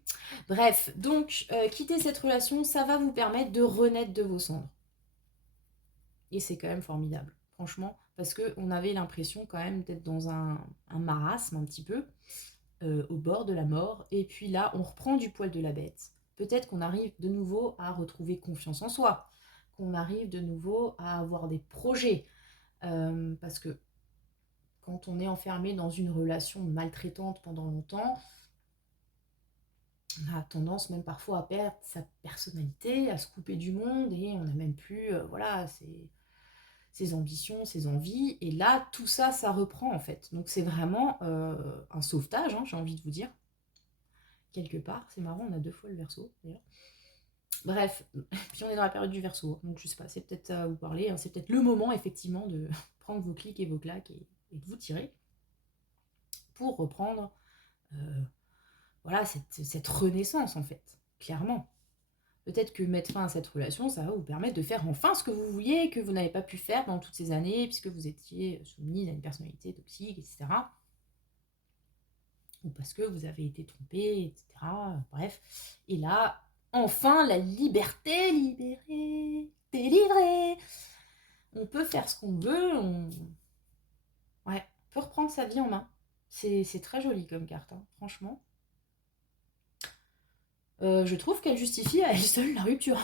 Bref, donc, quitter cette relation, ça va vous permettre de renaître de vos cendres. Et c'est quand même formidable, franchement, parce qu'on avait l'impression quand même d'être dans un marasme un petit peu, au bord de la mort, et puis là, on reprend du poil de la bête. Peut-être qu'on arrive de nouveau à retrouver confiance en soi, qu'on arrive de nouveau à avoir des projets, parce que quand on est enfermé dans une relation maltraitante pendant longtemps, on a tendance même parfois à perdre sa personnalité, à se couper du monde, et on n'a même plus, voilà, ses ambitions, ses envies. Et là, tout ça, ça reprend en fait. Donc c'est vraiment un sauvetage, hein, j'ai envie de vous dire. Quelque part, c'est marrant, on a 2 fois le Verseau d'ailleurs. Bref, puis on est dans la période du Verseau, donc je sais pas, c'est peut-être à vous parler, hein, c'est peut-être le moment effectivement de prendre vos clics et vos claques et de vous tirer pour reprendre voilà, cette renaissance en fait, clairement. Peut-être que mettre fin à cette relation, ça va vous permettre de faire enfin ce que vous vouliez, que vous n'avez pas pu faire pendant toutes ces années, puisque vous étiez soumise à une personnalité toxique, etc. Ou parce que vous avez été trompé, etc. Bref. Et là, enfin, la liberté, libérée, délivrée. On peut faire ce qu'on veut, ouais, on peut reprendre sa vie en main. C'est très joli comme carte, hein, franchement. Je trouve qu'elle justifie à elle seule la rupture.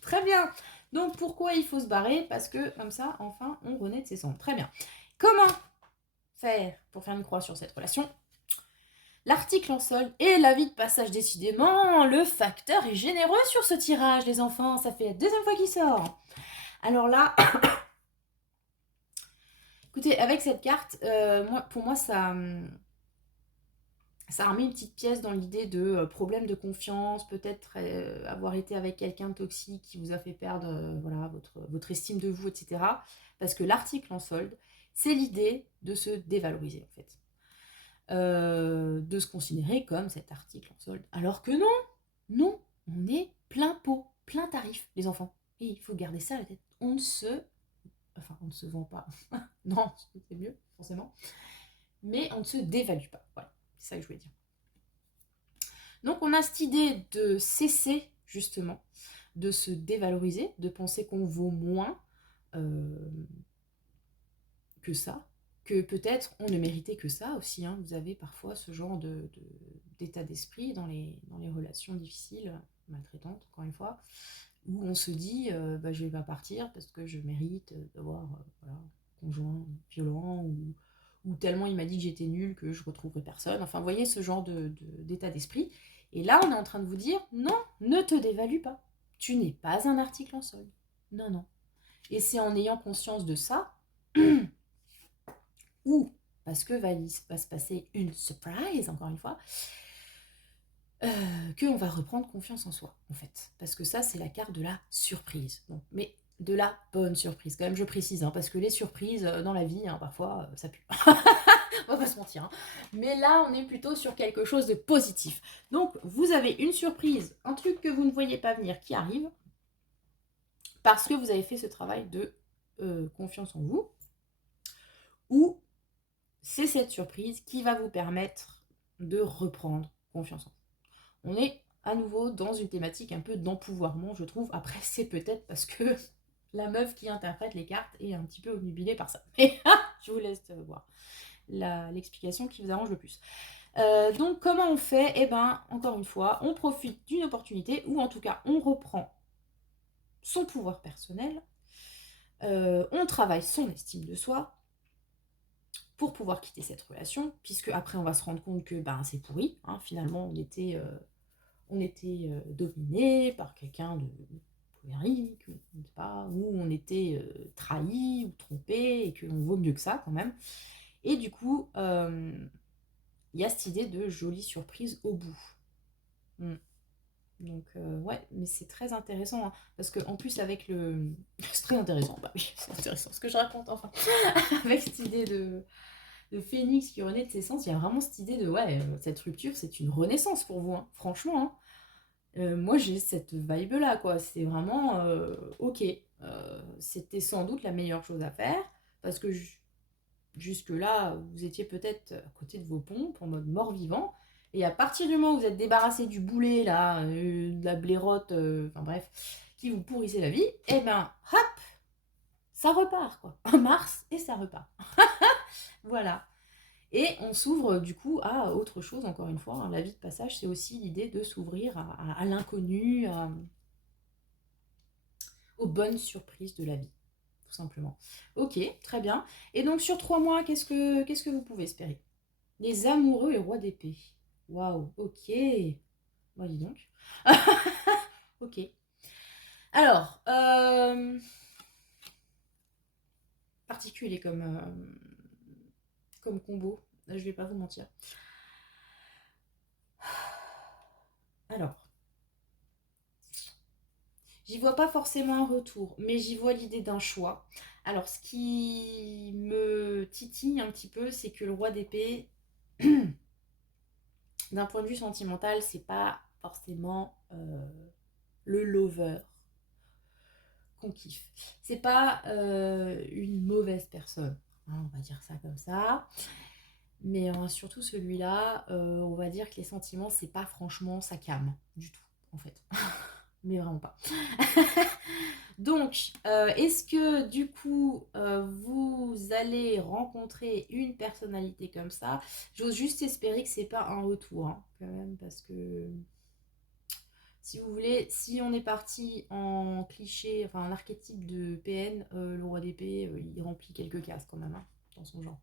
Très bien. Donc pourquoi il faut se barrer? Parce que comme ça, enfin, on renaît de ses cendres. Très bien. Comment faire pour faire une croix sur cette relation? L'article en solde et l'avis de passage. Décidément, le facteur est généreux sur ce tirage, les enfants. Ça fait la 2e fois qu'il sort. Alors là, écoutez, avec cette carte, pour moi, ça remet une petite pièce dans l'idée de problème de confiance, peut-être avoir été avec quelqu'un de toxique qui vous a fait perdre voilà, votre estime de vous, etc. Parce que l'article en solde, c'est l'idée de se dévaloriser, en fait. De se considérer comme cet article en solde. Alors que non, on est plein pot, plein tarif, les enfants. Et il faut garder ça à la tête. On ne se vend pas. Non, c'est mieux, forcément. Mais on ne se dévalue pas. Voilà. C'est ça que je voulais dire. Donc on a cette idée de cesser justement de se dévaloriser, de penser qu'on vaut moins que ça, que peut-être on ne méritait que ça aussi. Hein. Vous avez parfois ce genre d'état d'esprit dans les relations difficiles, maltraitantes, encore une fois, où on se dit bah, je vais pas partir parce que je mérite d'avoir voilà, un conjoint violent ou tellement il m'a dit que j'étais nulle que je retrouverai personne. Enfin, vous voyez ce genre d'état d'esprit. Et là, on est en train de vous dire non, ne te dévalue pas. Tu n'es pas un article en solde. Non, non. Et c'est en ayant conscience de ça, ou parce que va se passer une surprise, encore une fois, qu'on va reprendre confiance en soi, en fait. Parce que ça, c'est la carte de la surprise. Bon, mais de la bonne surprise, quand même, je précise, hein, parce que les surprises dans la vie, hein, parfois, ça pue. On va pas se mentir. Hein. Mais là, on est plutôt sur quelque chose de positif. Donc, vous avez une surprise, un truc que vous ne voyez pas venir qui arrive, parce que vous avez fait ce travail de confiance en vous, ou c'est cette surprise qui va vous permettre de reprendre confiance en vous. On est à nouveau dans une thématique un peu d'empouvoirment, je trouve. Après, c'est peut-être parce que la meuf qui interprète les cartes est un petit peu obnubilée par ça. Mais je vous laisse voir l'explication qui vous arrange le plus. Donc, comment on fait? Eh bien, encore une fois, on profite d'une opportunité, ou en tout cas, on reprend son pouvoir personnel, on travaille son estime de soi, pour pouvoir quitter cette relation, puisque après on va se rendre compte que ben, c'est pourri, hein, finalement on était dominé par quelqu'un de colérique, ou on était trahi ou trompé, et qu'on vaut mieux que ça quand même. Et du coup, il y a cette idée de jolie surprise au bout. Donc ouais, mais c'est très intéressant, hein, parce qu'en plus avec le... C'est très intéressant, bah oui, c'est intéressant ce que je raconte, enfin. Avec cette idée de phénix qui renaît de ses cendres, il y a vraiment cette idée de, ouais, cette rupture, c'est une renaissance pour vous, hein, franchement. Hein. Moi, j'ai cette vibe-là, quoi. C'est vraiment, ok, c'était sans doute la meilleure chose à faire, parce que jusque-là, vous étiez peut-être à côté de vos pompes, en mode mort-vivant, et à partir du moment où vous êtes débarrassé du boulet, là, de la blairotte, enfin bref, qui vous pourrissait la vie, eh ben, hop, ça repart, quoi. Un Mars, et ça repart. Voilà. Et on s'ouvre du coup à autre chose, encore une fois. Hein. La vie de passage, c'est aussi l'idée de s'ouvrir à l'inconnu, aux bonnes surprises de la vie, tout simplement. Ok, très bien. Et donc sur 3 mois, qu'est-ce que vous pouvez espérer? Les amoureux et roi d'épée. Waouh, ok. Bon, dis donc. Ok. Alors, particulier comme combo, je vais pas vous mentir. Alors, j'y vois pas forcément un retour, mais j'y vois l'idée d'un choix. Alors, ce qui me titille un petit peu, c'est que le roi d'épée, d'un point de vue sentimental, c'est pas forcément le lover qu'on kiffe. C'est pas une mauvaise personne, hein, on va dire ça comme ça. Mais surtout celui-là, on va dire que les sentiments, c'est pas franchement sa came du tout, en fait. Mais vraiment pas. Donc, est-ce que du coup, vous allez rencontrer une personnalité comme ça? J'ose juste espérer que c'est pas un retour, hein, quand même, parce que si vous voulez, si on est parti en cliché, enfin un archétype de PN, le roi d'épée, il remplit quelques cases quand même, hein, dans son genre.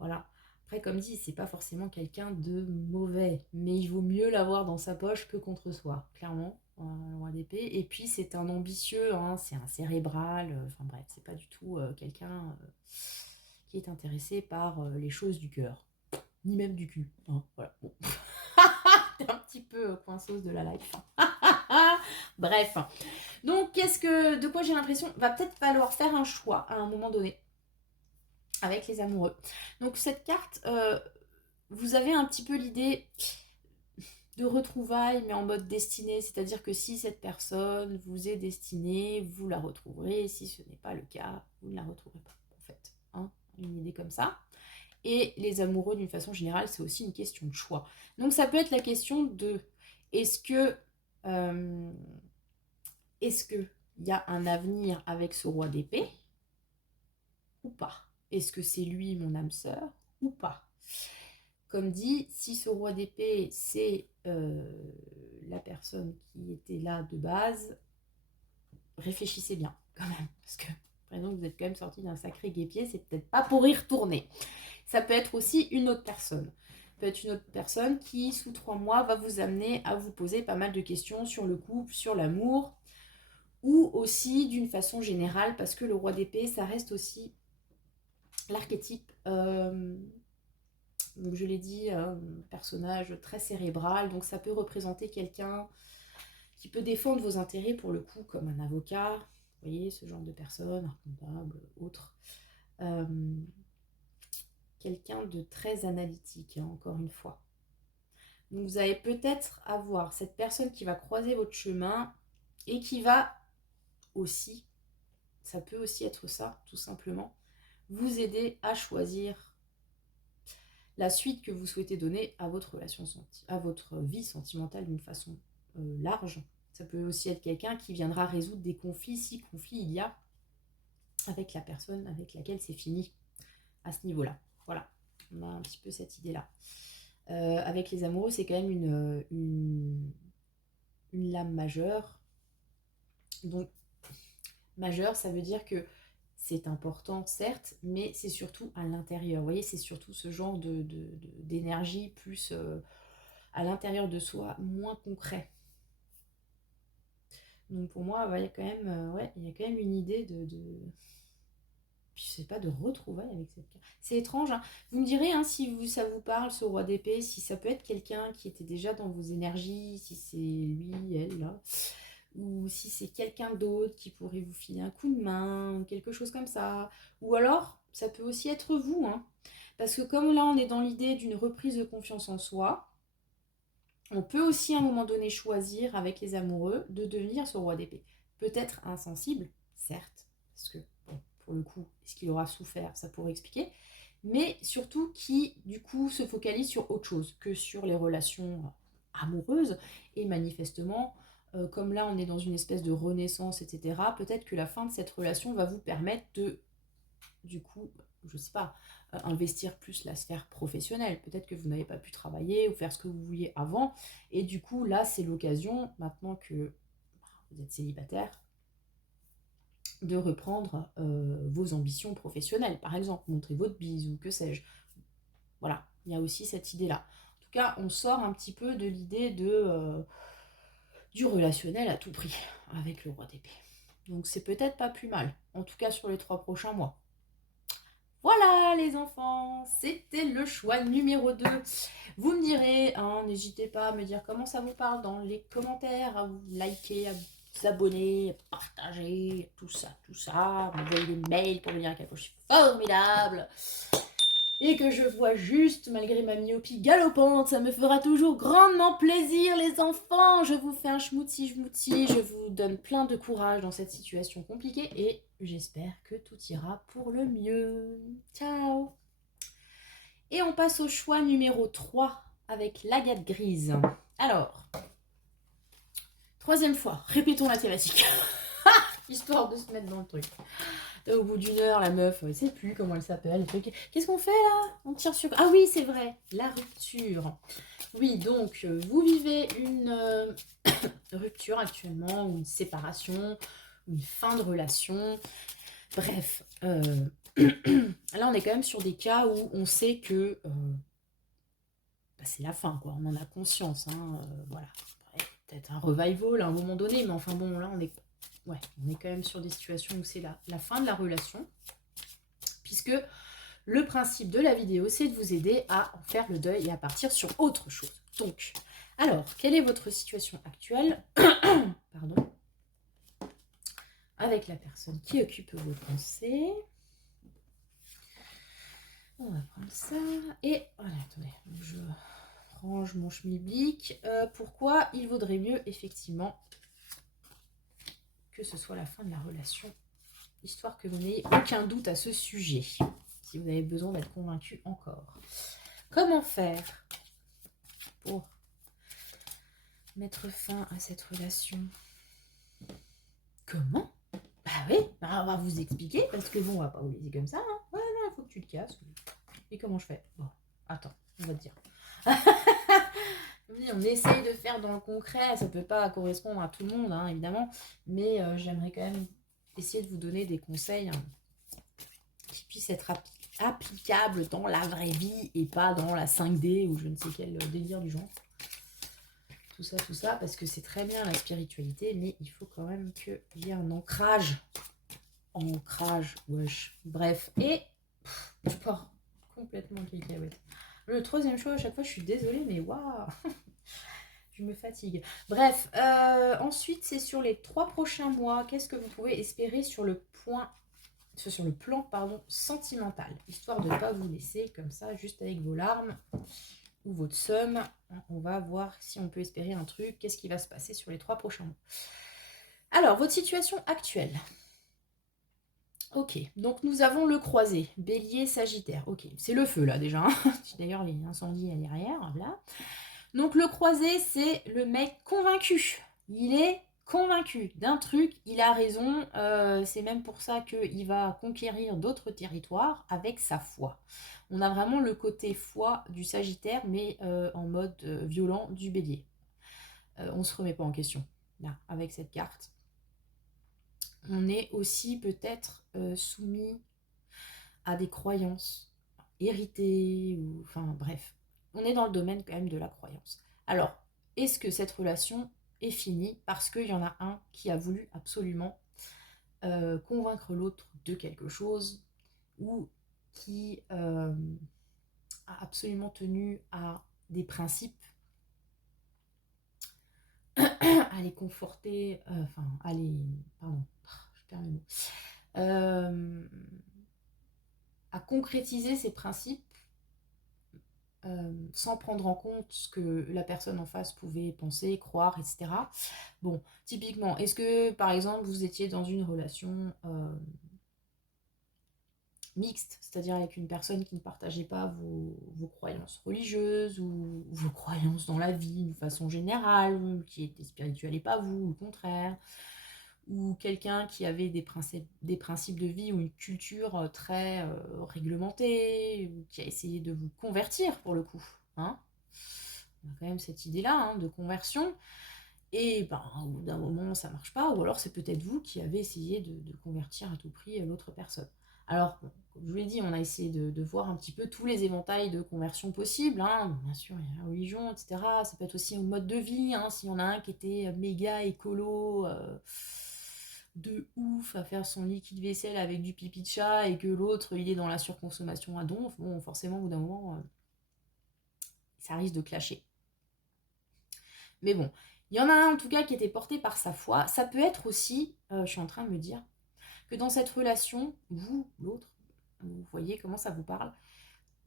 Voilà. Après, comme dit, c'est pas forcément quelqu'un de mauvais, mais il vaut mieux l'avoir dans sa poche que contre soi, clairement, le roi d'épée. Et puis, c'est un ambitieux, hein, c'est un cérébral, enfin bref, c'est pas du tout quelqu'un qui est intéressé par les choses du cœur, ni même du cul. Hein, voilà. Bon. T'es un petit peu coinceuse de la life. Bref. Donc, de quoi j'ai l'impression, va peut-être falloir faire un choix à un moment donné avec les amoureux. Donc cette carte, vous avez un petit peu l'idée de retrouvailles, mais en mode destinée, c'est-à-dire que si cette personne vous est destinée, vous la retrouverez, si ce n'est pas le cas, vous ne la retrouverez pas, en fait. Hein, une idée comme ça. Et les amoureux, d'une façon générale, c'est aussi une question de choix. Donc ça peut être la question de est-ce que il y a un avenir avec ce roi d'épée ou pas? Est-ce que c'est lui mon âme sœur ou pas? Comme dit, si ce roi d'épée, c'est la personne qui était là de base, réfléchissez bien quand même. Parce que, prénom, vous êtes quand même sorti d'un sacré guêpier, c'est peut-être pas pour y retourner. Ça peut être aussi une autre personne. Ça peut être une autre personne qui, sous 3 mois, va vous amener à vous poser pas mal de questions sur le couple, sur l'amour, ou aussi d'une façon générale, parce que le roi d'épée, ça reste aussi l'archétype, donc je l'ai dit, un personnage très cérébral, donc ça peut représenter quelqu'un qui peut défendre vos intérêts pour le coup, comme un avocat, vous voyez, ce genre de personne, un comptable, autre. Quelqu'un de très analytique, hein, encore une fois. Donc vous allez peut-être avoir cette personne qui va croiser votre chemin et qui va aussi, ça peut aussi être ça, tout simplement, vous aider à choisir la suite que vous souhaitez donner à votre relation, à votre vie sentimentale d'une façon large. Ça peut aussi être quelqu'un qui viendra résoudre des conflits, si conflits il y a, avec la personne avec laquelle c'est fini à ce niveau-là. Voilà, on a un petit peu cette idée-là. Avec les amoureux, c'est quand même une lame majeure. Donc, majeure, ça veut dire que c'est important, certes, mais c'est surtout à l'intérieur. Vous voyez, c'est surtout ce genre d'énergie plus à l'intérieur de soi, moins concret. Donc pour moi, il y a quand même, il y a quand même une idée je sais pas, de retrouvailles avec cette carte. C'est étrange, hein. Vous me direz hein, si ça vous parle, ce roi d'épée, si ça peut être quelqu'un qui était déjà dans vos énergies, si c'est lui, elle, là, ou si c'est quelqu'un d'autre qui pourrait vous filer un coup de main, quelque chose comme ça. Ou alors, ça peut aussi être vous, hein. Parce que comme là, on est dans l'idée d'une reprise de confiance en soi, on peut aussi à un moment donné choisir avec les amoureux de devenir ce roi d'épée. Peut-être insensible, certes, parce que bon, pour le coup, est-ce qu'il aura souffert, ça pourrait expliquer, mais surtout qui du coup se focalise sur autre chose que sur les relations amoureuses et manifestement, comme là on est dans une espèce de renaissance, etc., peut-être que la fin de cette relation va vous permettre de, du coup, je sais pas, investir plus la sphère professionnelle. Peut-être que vous n'avez pas pu travailler ou faire ce que vous vouliez avant. Et du coup, là, c'est l'occasion, maintenant que vous êtes célibataire, de reprendre vos ambitions professionnelles. Par exemple, montrer votre bise ou que sais-je. Voilà, il y a aussi cette idée-là. En tout cas, on sort un petit peu de l'idée du relationnel à tout prix avec le roi d'épée. Donc c'est peut-être pas plus mal, en tout cas sur les 3 prochains mois. Voilà les enfants, c'était le choix numéro 2. Vous me direz, hein, n'hésitez pas à me dire comment ça vous parle dans les commentaires, à vous liker, à vous abonner, à partager, tout ça, m'envoyer des mails pour me dire à quel point je suis formidable et que je vois juste malgré ma myopie galopante. Ça me fera toujours grandement plaisir les enfants. Je vous fais un schmouti, je vous donne plein de courage dans cette situation compliquée et j'espère que tout ira pour le mieux. Ciao. Et on passe au choix numéro 3 avec l'agate grise. Alors, troisième fois, répétons la thématique. Histoire de se mettre dans le truc. Au bout d'une heure, la meuf, je sais plus comment elle s'appelle. Qu'est-ce qu'on fait là? On tire sur... Ah oui, c'est vrai, la rupture. Oui, donc, vous vivez une rupture actuellement, ou une séparation, une fin de relation. Bref, là, on est quand même sur des cas où on sait que bah, c'est la fin, quoi. On en a conscience, hein, voilà. Peut-être un revival à un moment donné, mais enfin bon, là, on est quand même sur des situations où c'est la fin de la relation, puisque le principe de la vidéo, c'est de vous aider à en faire le deuil et à partir sur autre chose. Donc, alors, quelle est votre situation actuelle pardon, avec la personne qui occupe vos pensées? On va prendre ça. Et, voilà, attendez, je range mon schmilblick. Pourquoi il vaudrait mieux, effectivement, que ce soit la fin de la relation, histoire que vous n'ayez aucun doute à ce sujet. si vous avez besoin d'être convaincu encore. Comment faire pour mettre fin à cette relation? Comment? Bah oui, bah on va vous expliquer, parce que bon, on va pas vous laisser comme ça. Hein. Ouais, non, il faut que tu le casses. Et comment je fais? Bon, attends, on va te dire. On essaye de faire dans le concret, ça peut pas correspondre à tout le monde, hein, évidemment, mais j'aimerais quand même essayer de vous donner des conseils qui puissent être applicables dans la vraie vie et pas dans la 5D ou je ne sais quel délire du genre. Tout ça, parce que c'est très bien la spiritualité, mais il faut quand même qu'il y ait un ancrage. Ancrage, wesh. Bref, et je pars complètement cacahuète. Le troisième choix, à chaque fois, je suis désolée, mais waouh, je me fatigue. Bref, ensuite, c'est sur les 3 prochains mois. Qu'est-ce que vous pouvez espérer sur le plan sentimental, histoire de ne pas vous laisser comme ça, juste avec vos larmes ou votre somme. On va voir si on peut espérer un truc. Qu'est-ce qui va se passer sur les 3 prochains mois? Alors, votre situation actuelle. Ok, donc nous avons le croisé, bélier, sagittaire. Ok, c'est le feu là déjà. Hein. D'ailleurs, les incendies à derrière, là. Donc le croisé, c'est le mec convaincu. Il est convaincu d'un truc, il a raison. C'est même pour ça qu'il va conquérir d'autres territoires avec sa foi. On a vraiment le côté foi du sagittaire, mais en mode violent du bélier. On ne se remet pas en question, là, avec cette carte. On est aussi peut-être soumis à des croyances héritées, ou enfin bref, on est dans le domaine quand même de la croyance. Alors, est-ce que cette relation est finie parce qu'il y en a un qui a voulu absolument convaincre l'autre de quelque chose, ou qui a absolument tenu à des principes, à les conforter, enfin, à les... Pardon, je perds mes mots. À concrétiser ces principes sans prendre en compte ce que la personne en face pouvait penser, croire, etc. Bon, typiquement, est-ce que, par exemple, vous étiez dans une relation mixte, c'est-à-dire avec une personne qui ne partageait pas vos croyances religieuses ou vos croyances dans la vie d'une façon générale, qui était spirituelle et pas vous, ou le contraire, ou quelqu'un qui avait des principes de vie ou une culture très réglementée, ou qui a essayé de vous convertir pour le coup. Hein, on a quand même cette idée-là hein, de conversion. Et ben, au bout d'un moment, ça marche pas, ou alors c'est peut-être vous qui avez essayé de convertir à tout prix l'autre personne. Alors, bon, comme je vous l'ai dit, on a essayé de voir un petit peu tous les éventails de conversion possibles. Hein. Bien sûr, il y a la religion, etc. Ça peut être aussi un mode de vie. Hein, s'il y en a un qui était méga écolo, de ouf, à faire son liquide vaisselle avec du pipi de chat, et que l'autre, il est dans la surconsommation à donf, bon, forcément, au bout d'un moment, ça risque de clasher. Mais bon, il y en a un en tout cas qui était porté par sa foi. Ça peut être aussi, je suis en train de me dire, que dans cette relation, vous, l'autre, vous voyez comment ça vous parle,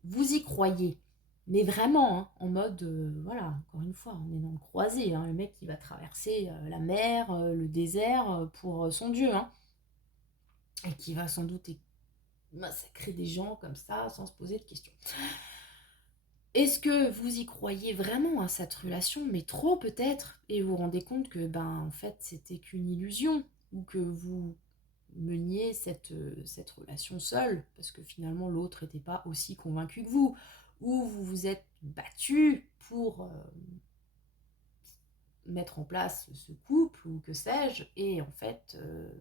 vous y croyez. Mais vraiment, hein, en mode, voilà, encore une fois, on est dans le croisé, hein, le mec qui va traverser la mer, le désert pour son Dieu, hein, et qui va sans doute massacrer des gens comme ça sans se poser de questions. Est-ce que vous y croyez vraiment à cette relation, mais trop peut-être, et vous vous rendez compte que, ben, en fait, c'était qu'une illusion, ou que vous meniez cette relation seule, parce que finalement l'autre n'était pas aussi convaincu que vous, ou vous vous êtes battu pour mettre en place ce couple, ou que sais-je, et en fait,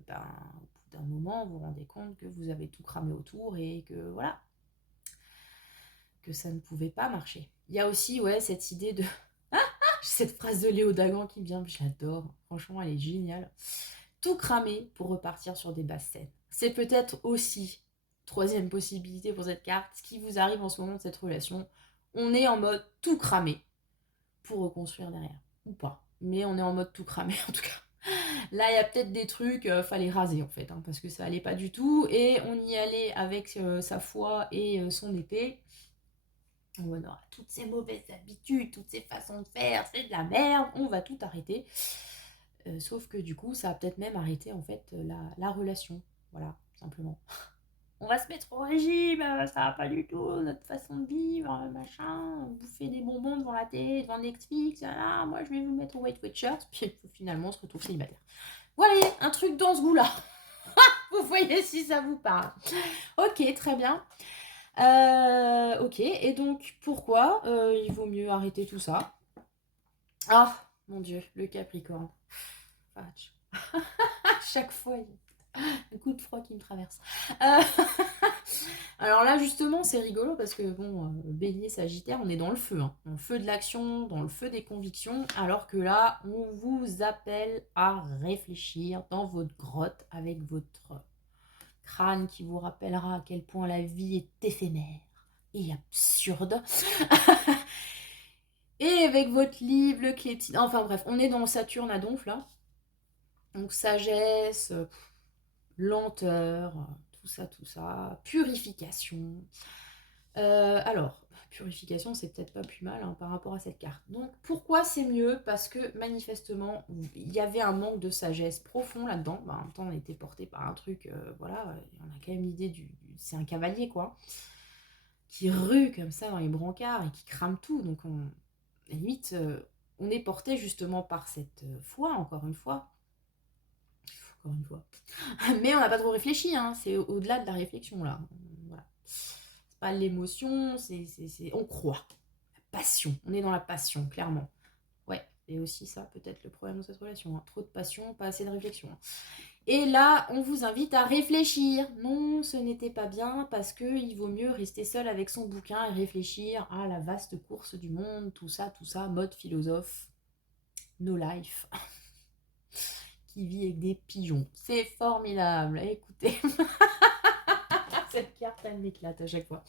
ben, au bout d'un moment, vous vous rendez compte que vous avez tout cramé autour, et que voilà, que ça ne pouvait pas marcher. Il y a aussi, ouais, cette idée de... cette phrase de Léo Dagan qui me vient, je l'adore, franchement, elle est géniale. Tout cramer pour repartir sur des basses scènes. C'est peut-être aussi, troisième possibilité pour cette carte, ce qui vous arrive en ce moment de cette relation. On est en mode tout cramer pour reconstruire derrière. Ou pas. Mais on est en mode tout cramer en tout cas. Là, il y a peut-être des trucs, fallait raser en fait, hein, parce que ça allait pas du tout. Et on y allait avec sa foi et son épée. On aura toutes ces mauvaises habitudes, toutes ces façons de faire, c'est de la merde, on va tout arrêter. Sauf que du coup, ça a peut-être même arrêté en fait la relation. Voilà, simplement. on va se mettre au régime, ça va pas du tout, notre façon de vivre, machin, bouffer des bonbons devant la télé, devant Netflix, ah, moi je vais vous mettre au Weight Watchers, puis finalement on se retrouve célibataire. Voilà, un truc dans ce goût-là. Vous voyez si ça vous parle. Ok, très bien. Ok, et donc pourquoi il vaut mieux arrêter tout ça? Ah, mon Dieu, le Capricorne. Fudge. À chaque fois, il y a un coup de froid qui me traverse. Euh, Alors là, justement, c'est rigolo parce que, bon, Bélier, Sagittaire, on est dans le feu, hein. Dans le feu de l'action, dans le feu des convictions, alors que là, on vous appelle à réfléchir dans votre grotte avec votre crâne qui vous rappellera à quel point la vie est éphémère et absurde. Et avec votre livre, le Clétine. Enfin bref, on est dans Saturne à Donf là. Donc sagesse, lenteur, tout ça, purification. Alors, purification, c'est peut-être pas plus mal hein, par rapport à cette carte. Donc, pourquoi c'est mieux? Parce que manifestement, il y avait un manque de sagesse profond là-dedans. Bah, en même temps, on était porté par un truc, voilà, on a quand même l'idée c'est un cavalier, quoi, qui rue comme ça dans les brancards et qui crame tout. Donc, limite, on est porté justement par cette foi, encore une fois. Encore une fois. Mais on n'a pas trop réfléchi, hein. C'est au-delà de la réflexion, là. Voilà. C'est pas l'émotion, on croit. La passion. On est dans la passion, clairement. Ouais, et aussi ça, peut-être le problème de cette relation. Hein. Trop de passion, pas assez de réflexion. Et là, on vous invite à réfléchir. Non, ce n'était pas bien parce qu'il vaut mieux rester seul avec son bouquin et réfléchir à la vaste course du monde, tout ça, mode philosophe, no life, qui vit avec des pigeons. C'est formidable, écoutez. Cette carte, elle m'éclate à chaque fois.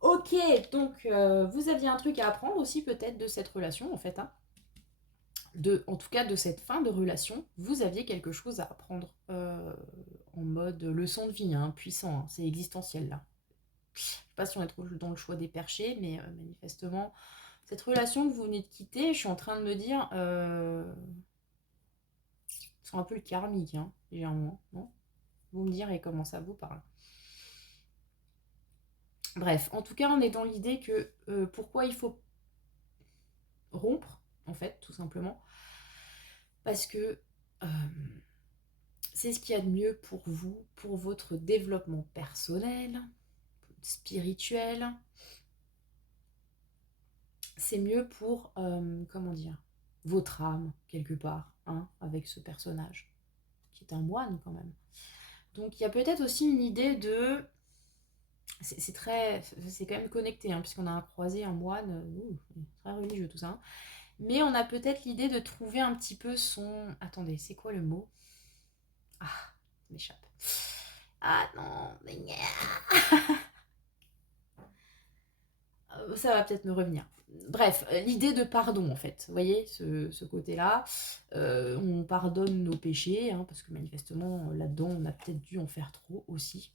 Ok, donc vous aviez un truc à apprendre aussi peut-être de cette relation en fait. Hein. En tout cas de cette fin de relation, vous aviez quelque chose à apprendre en mode leçon de vie, hein, puissant, hein, c'est existentiel là. Je sais pas si on est trop dans le choix des perchés, mais manifestement, cette relation que vous venez de quitter, je suis en train de me dire, c'est un peu le karmique, hein, légèrement, non? Vous me direz comment ça vous parle. Bref, en tout cas, on est dans l'idée que pourquoi il faut rompre, en fait, tout simplement, parce que c'est ce qu'il y a de mieux pour vous, pour votre développement personnel, spirituel. C'est mieux pour, comment dire, votre âme, quelque part, hein, avec ce personnage, qui est un moine quand même. Donc il y a peut-être aussi une idée de... C'est quand même connecté, hein, puisqu'on a un croisé, un moine, très religieux tout ça. Hein. Mais on a peut-être l'idée de trouver un petit peu son... Attendez, c'est quoi le mot? Ah, ça m'échappe. Ah non, mais... Ça va peut-être me revenir. Bref, l'idée de pardon, en fait. Vous voyez, ce côté-là. On pardonne nos péchés, hein, parce que manifestement, là-dedans, on a peut-être dû en faire trop aussi.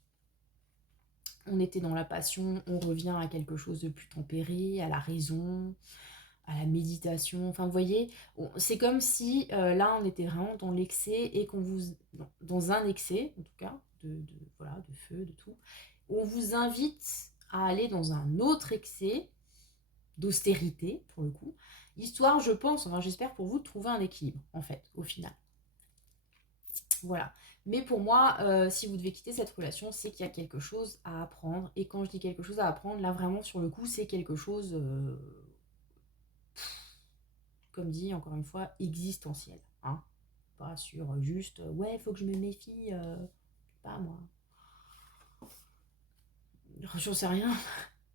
On était dans la passion, on revient à quelque chose de plus tempéré, à la raison, à la méditation. Enfin, vous voyez, c'est comme si là, on était vraiment dans l'excès et qu'on vous... dans un excès, en tout cas, voilà, de feu, de tout. On vous invite à aller dans un autre excès d'austérité, pour le coup, histoire, je pense, enfin j'espère pour vous, de trouver un équilibre, en fait, au final. Voilà. Mais pour moi, si vous devez quitter cette relation, c'est qu'il y a quelque chose à apprendre. Et quand je dis quelque chose à apprendre, là vraiment, sur le coup, c'est quelque chose, comme dit, encore une fois, existentiel. Hein. Pas sur juste, ouais, il faut que je me méfie, pas moi. J'en sais rien.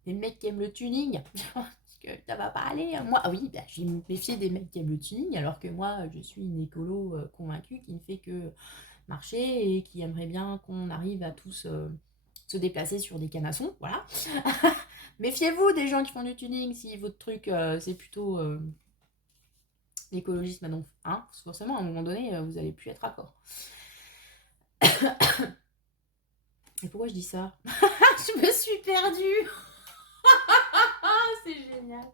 Les mecs qui aiment le tuning. Que ça va pas aller. Moi, ah oui, bah, je vais me méfier des mecs qui aiment le tuning, alors que moi, je suis une écolo convaincue qui ne fait que marcher et qui aimerait bien qu'on arrive à tous se déplacer sur des canassons. Voilà. Méfiez-vous des gens qui font du tuning si votre truc, c'est plutôt l'écologisme. Donc, hein, forcément, à un moment donné, vous n'allez plus être d'accord. Et pourquoi je dis ça? Je me suis perdue. C'est génial.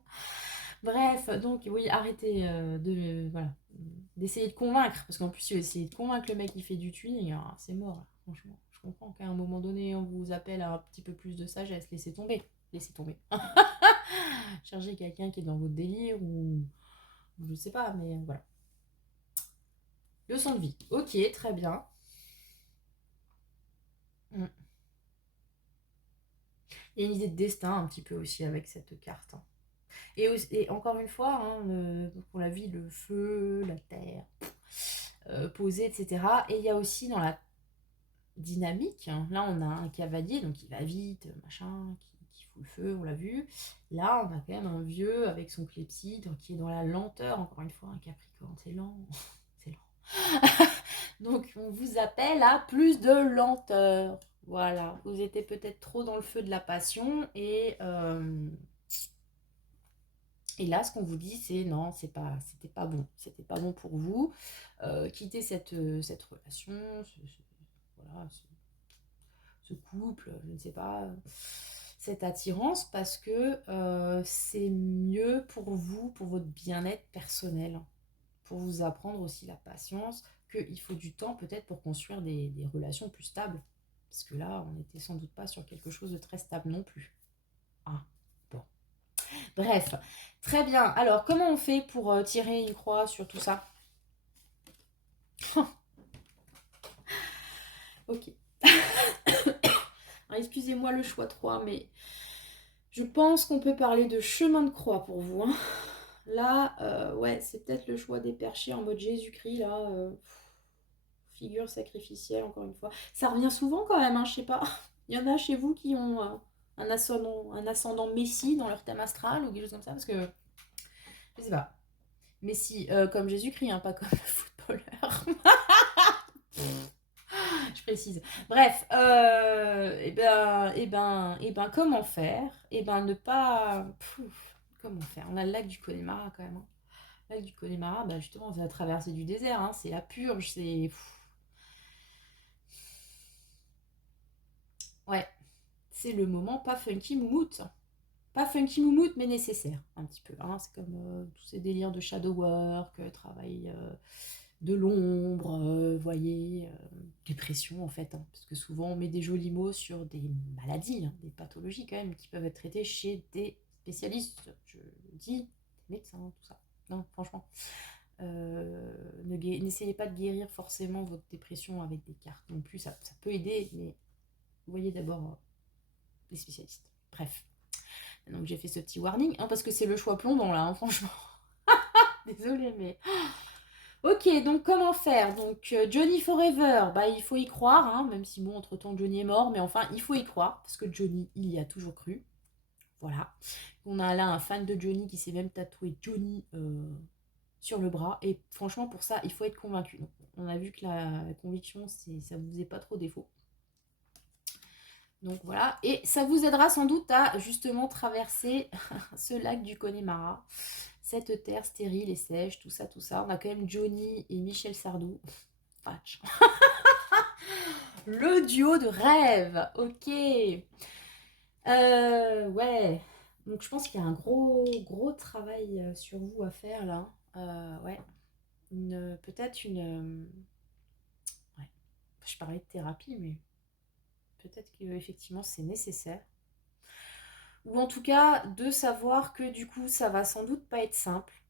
Bref, donc oui, arrêtez d'essayer de convaincre, parce qu'en plus, si vous essayez de convaincre le mec qui fait du tuning, c'est mort, là, franchement. Je comprends qu'à un moment donné, on vous appelle à un petit peu plus de sagesse. Laissez tomber. Laissez tomber. Cherchez quelqu'un qui est dans votre délire ou je sais pas, mais voilà. Leçon de vie. Ok, très bien. Mm. Il y a une idée de destin un petit peu aussi avec cette carte, hein. Et encore une fois, hein, on l'a vu, le feu, la terre, posée, etc. Et il y a aussi dans la dynamique, hein, là on a un cavalier, donc il va vite, machin, qui fout le feu, on l'a vu. Là, on a quand même un vieux avec son clepsydre qui est dans la lenteur, encore une fois, un capricorne, c'est lent. C'est lent. Donc on vous appelle à plus de lenteur. Voilà, vous étiez peut-être trop dans le feu de la passion et là, ce qu'on vous dit, c'est non, c'était pas bon, c'était pas bon pour vous. Quittez cette relation, voilà, ce couple, je ne sais pas, cette attirance, parce que c'est mieux pour vous, pour votre bien-être personnel, pour vous apprendre aussi la patience, qu'il faut du temps peut-être pour construire des relations plus stables. Parce que là, on n'était sans doute pas sur quelque chose de très stable non plus. Ah, bon. Bref, très bien. Alors, comment on fait pour tirer une croix sur tout ça? Ok. Excusez-moi le choix 3, mais je pense qu'on peut parler de chemin de croix pour vous, hein. Là, ouais, c'est peut-être le choix des perchés en mode Jésus-Christ, là. Figure sacrificielle, encore une fois. Ça revient souvent quand même, hein, je sais pas. Il y en a chez vous qui ont un ascendant Messie dans leur thème astral ou quelque chose comme ça, parce que, je sais pas. Messie, comme Jésus-Christ, hein, pas comme le footballeur. Je précise. Bref, comment faire? Ne pas. Comment faire? On a le lac du Connemara quand même, hein. Le lac du Connemara, bah justement, c'est la traversée du désert, hein, c'est la purge, c'est. Ouais, c'est le moment pas funky moumoute. Pas funky moumoute, mais nécessaire, un petit peu, hein. C'est comme tous ces délires de shadow work, travail de l'ombre, voyez, dépression en fait, hein, parce que souvent on met des jolis mots sur des maladies, hein, des pathologies quand même, qui peuvent être traitées chez des spécialistes, je le dis, des médecins, tout ça. Non, franchement, n'essayez pas de guérir forcément votre dépression avec des cartes non plus, ça peut aider, mais voyez d'abord les spécialistes. Bref, donc j'ai fait ce petit warning, hein, parce que c'est le choix plombant là, hein, franchement. Désolée, mais ok, donc comment faire? Donc Johnny Forever, bah il faut y croire, hein, même si bon, entre-temps Johnny est mort, mais enfin il faut y croire, parce que Johnny, il y a toujours cru. Voilà. On a là un fan de Johnny qui s'est même tatoué Johnny sur le bras, et franchement pour ça, il faut être convaincu. Donc, on a vu que la conviction, ça vous faisait pas trop défaut. Donc voilà, et ça vous aidera sans doute à justement traverser ce lac du Connemara, cette terre stérile et sèche, tout ça, tout ça. On a quand même Johnny et Michel Sardou. Fatch. Le duo de rêve, ok. Ouais, donc je pense qu'il y a un gros, gros travail sur vous à faire là. Ouais, peut-être ouais. Je parlais de thérapie, mais peut-être qu'effectivement c'est nécessaire. Ou en tout cas, de savoir que du coup, ça va sans doute pas être simple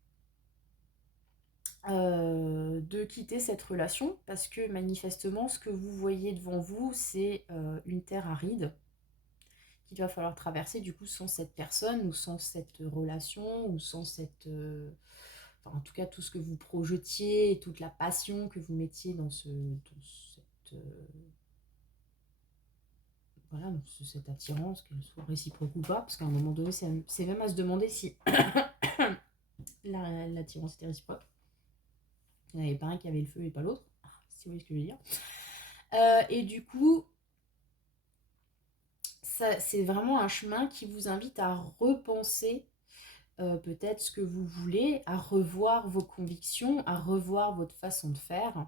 de quitter cette relation parce que manifestement, ce que vous voyez devant vous, c'est une terre aride qu'il va falloir traverser du coup sans cette personne ou sans cette relation ou sans enfin, en tout cas tout ce que vous projetiez et toute la passion que vous mettiez dans voilà, dans cette attirance, qu'elle soit réciproque ou pas, parce qu'à un moment donné, c'est même à se demander si l'attirance était réciproque. Il n'y en avait pas un qui avait le feu et pas l'autre, si vous voyez ce que je veux dire. Et du coup, c'est vraiment un chemin qui vous invite à repenser peut-être ce que vous voulez, à revoir vos convictions, à revoir votre façon de faire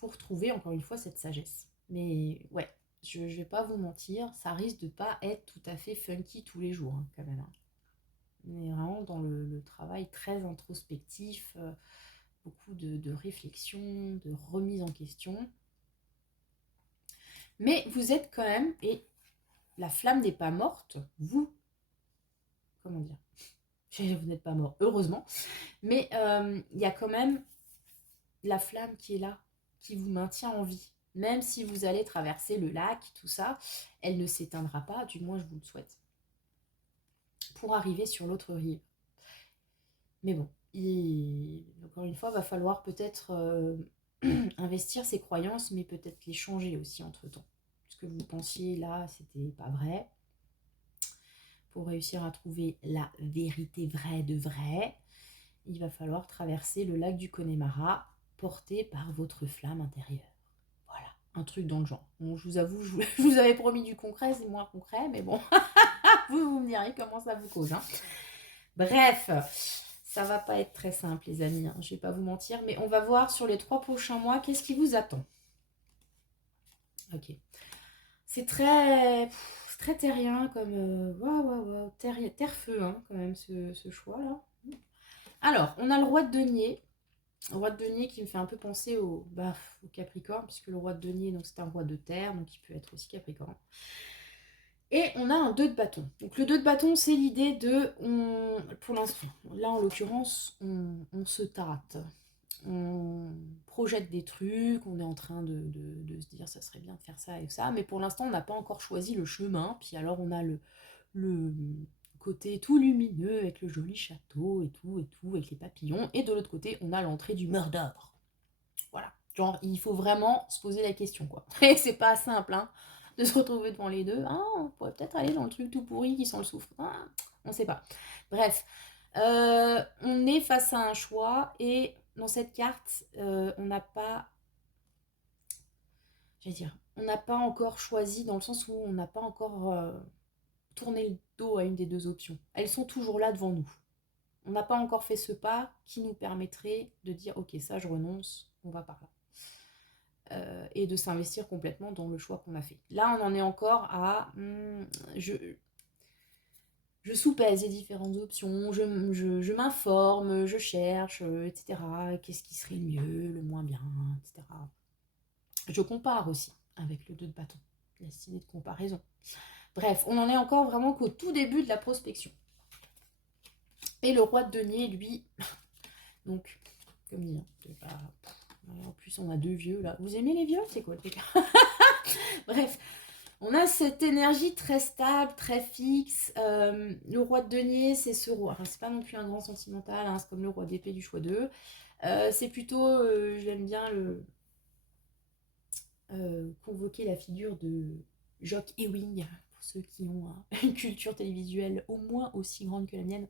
pour trouver encore une fois cette sagesse. Mais ouais, je ne vais pas vous mentir, ça risque de pas être tout à fait funky tous les jours, hein, quand même, hein. On est vraiment dans le travail très introspectif, beaucoup de réflexion, de remise en question. Mais vous êtes quand même, et la flamme n'est pas morte, vous, comment dire, vous n'êtes pas mort, heureusement, mais il y a quand même la flamme qui est là, qui vous maintient en vie. Même si vous allez traverser le lac, tout ça, elle ne s'éteindra pas, du moins je vous le souhaite, pour arriver sur l'autre rive. Mais bon, encore une fois, va falloir peut-être investir ses croyances, mais peut-être les changer aussi entre-temps. Ce que vous pensiez là, c'était pas vrai. Pour réussir à trouver la vérité vraie de vrai, il va falloir traverser le lac du Connemara, porté par votre flamme intérieure. Voilà, un truc dans le genre. Bon, je vous avoue, je vous avais promis du concret, c'est moins concret, mais bon, vous me direz comment ça vous cause. Hein. Bref, ça va pas être très simple, les amis, hein, je vais pas vous mentir, mais on va voir sur les 3 prochains mois, qu'est-ce qui vous attend. Ok. C'est très terrien comme... waouh, terre-feu, hein, quand même, ce choix-là. Alors, on a le roi de denier. Le roi de denier qui me fait un peu penser au Capricorne, puisque le roi de denier, donc c'est un roi de terre, donc il peut être aussi Capricorne. Et on a un 2 de bâton. Donc le 2 de bâton, c'est l'idée de... pour l'instant, là en l'occurrence, on se tâte. On projette des trucs, on est en train de se dire ça serait bien de faire ça et ça, mais pour l'instant on n'a pas encore choisi le chemin, puis alors on a le côté tout lumineux avec le joli château et tout, avec les papillons, et de l'autre côté on a l'entrée du Mordor. Voilà, genre il faut vraiment se poser la question quoi, et c'est pas simple hein, de se retrouver devant les deux, ah, on pourrait peut-être aller dans le truc tout pourri qui sent le soufre, ah, on sait pas. Bref, on est face à un choix, et dans cette carte, on n'a pas, on n'a pas encore choisi, dans le sens où on n'a pas encore tourné le dos à une des deux options. Elles sont toujours là devant nous. On n'a pas encore fait ce pas qui nous permettrait de dire ok, ça je renonce, on va par là. Et de s'investir complètement dans le choix qu'on a fait. Là, on en est encore à je soupèse les différentes options, je m'informe, je cherche, etc. Qu'est-ce qui serait le mieux, le moins bien, etc. Je compare aussi avec le 2 de bâton, la idée de comparaison. Bref, on en est encore vraiment qu'au tout début de la prospection. Et le roi de denier, lui, donc, comme dit, en plus on a 2 vieux là. Vous aimez les vieux? C'est quoi le cas? Bref, on a cette énergie très stable, très fixe. Le roi de denier, c'est ce roi. Enfin, c'est pas non plus un grand sentimental, hein, c'est comme le roi d'épée du choix 2. C'est plutôt, j'aime bien convoquer la figure de Jock Ewing, pour ceux qui ont une culture télévisuelle au moins aussi grande que la mienne.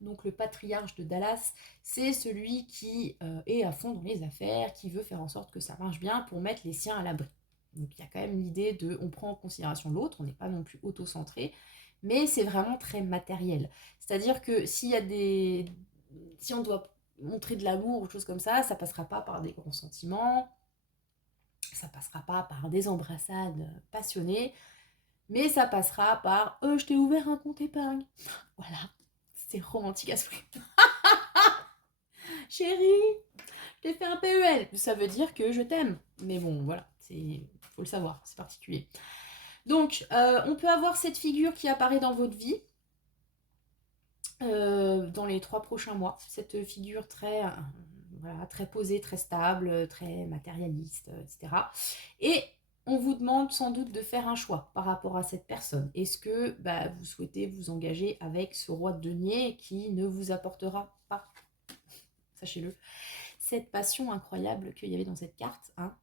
Donc le patriarche de Dallas, c'est celui qui est à fond dans les affaires, qui veut faire en sorte que ça marche bien pour mettre les siens à l'abri. Donc il y a quand même l'idée de, on prend en considération l'autre, on n'est pas non plus auto-centré, mais c'est vraiment très matériel. C'est-à-dire que si on doit montrer de l'amour ou choses comme ça passera pas par des grands sentiments, ça passera pas par des embrassades passionnées, mais ça passera par je t'ai ouvert un compte épargne. Voilà, c'est romantique à ce prix. Chérie, je t'ai fait un PEL. Ça veut dire que je t'aime. Mais bon, voilà, faut le savoir, c'est particulier. Donc, on peut avoir cette figure qui apparaît dans votre vie dans les 3 prochains mois. Cette figure très posée, très stable, très matérialiste, etc. Et on vous demande sans doute de faire un choix par rapport à cette personne. Est-ce que vous souhaitez vous engager avec ce roi de denier qui ne vous apportera pas, sachez-le, cette passion incroyable qu'il y avait dans cette carte. Hein.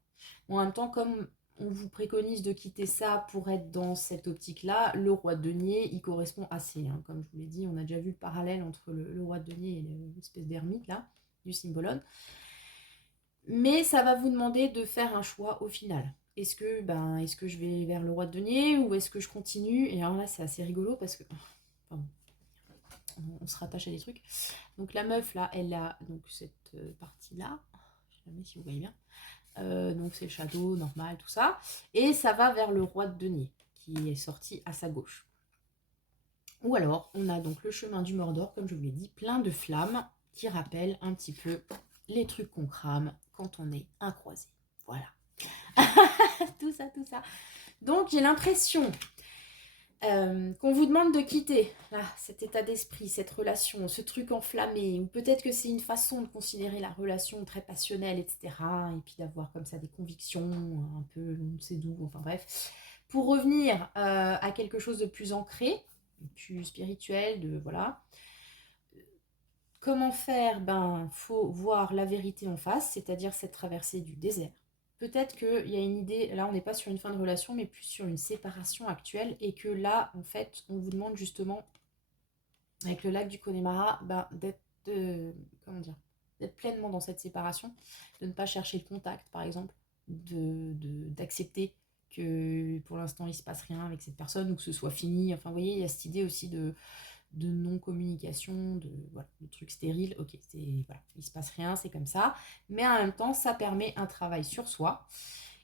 En même temps, comme on vous préconise de quitter ça pour être dans cette optique-là, le roi de denier, il correspond assez. Hein. Comme je vous l'ai dit, on a déjà vu le parallèle entre le roi de denier et l'espèce d'ermite, là, du symbolone. Mais ça va vous demander de faire un choix au final. Est-ce que je vais vers le roi de denier ou est-ce que je continue? Et alors là, c'est assez rigolo parce que... Pardon. On se rattache à des trucs. Donc la meuf, là, elle a donc cette partie-là. Je sais pas si vous voyez bien. Donc c'est le château, normal, tout ça. Et ça va vers le roi de denier, qui est sorti à sa gauche. Ou alors, on a donc le chemin du Mordor, comme je vous l'ai dit, plein de flammes, qui rappellent un petit peu les trucs qu'on crame quand on est un croisé. Voilà. Tout ça, tout ça. Donc, j'ai l'impression qu'on vous demande de quitter là, cet état d'esprit, cette relation, ce truc enflammé, ou peut-être que c'est une façon de considérer la relation très passionnelle, etc. Et puis d'avoir comme ça des convictions un peu, on sait d'où, enfin bref, pour revenir à quelque chose de plus ancré, plus spirituel, de voilà. Comment faire? Ben, faut voir la vérité en face, c'est-à-dire cette traversée du désert. Peut-être qu'il y a une idée, là on n'est pas sur une fin de relation, mais plus sur une séparation actuelle, et que là, en fait, on vous demande justement, avec le lac du Connemara, ben, d'être comment dire, d'être pleinement dans cette séparation, de ne pas chercher le contact, par exemple, d'accepter que pour l'instant il ne se passe rien avec cette personne, ou que ce soit fini. Enfin, vous voyez, il y a cette idée aussi de non-communication, voilà, de trucs stériles. Ok, voilà, il se passe rien, c'est comme ça. Mais en même temps, ça permet un travail sur soi.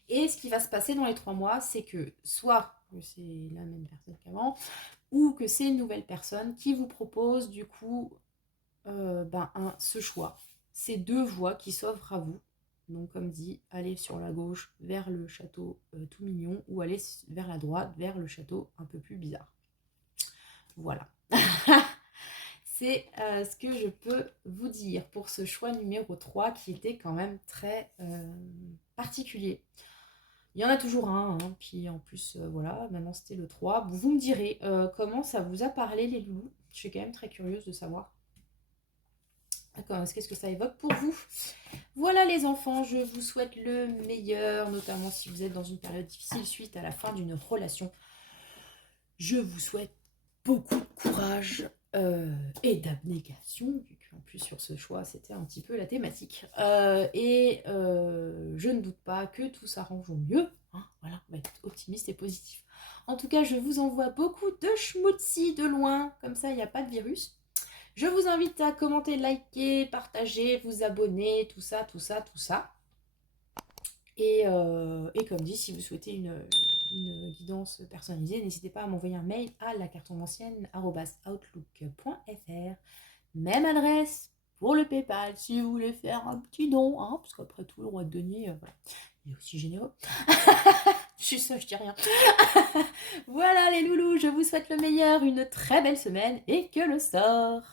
Et ce qui va se passer dans les 3 mois, c'est que soit que c'est la même personne qu'avant, ou que c'est une nouvelle personne qui vous propose du coup ce choix. Ces 2 voies qui s'offrent à vous. Donc comme dit, aller sur la gauche vers le château tout mignon, ou aller vers la droite vers le château un peu plus bizarre. Voilà. C'est ce que je peux vous dire pour ce choix numéro 3 qui était quand même très particulier. Il y en a toujours un, hein, puis en plus, voilà, maintenant c'était le 3. Vous me direz comment ça vous a parlé les loulous. Je suis quand même très curieuse de savoir. Qu'est-ce que ça évoque pour vous? Voilà les enfants, je vous souhaite le meilleur, notamment si vous êtes dans une période difficile suite à la fin d'une relation. Je vous souhaite beaucoup de courage et d'abnégation, vu qu'en plus sur ce choix c'était un petit peu la thématique. Je ne doute pas que tout s'arrange au mieux. Hein, voilà, on va être optimiste et positif. En tout cas, je vous envoie beaucoup de schmutzi de loin, comme ça il n'y a pas de virus. Je vous invite à commenter, liker, partager, vous abonner, tout ça, tout ça, tout ça. Et comme dit, si vous souhaitez une guidance personnalisée, n'hésitez pas à m'envoyer un mail à lacartomancienne@outlook.fr. Même adresse pour le PayPal si vous voulez faire un petit don, hein, parce qu'après tout, le roi de denier, voilà, il est aussi généreux. Je suis ça, je dis rien. Voilà les loulous, je vous souhaite le meilleur, une très belle semaine et que le sort.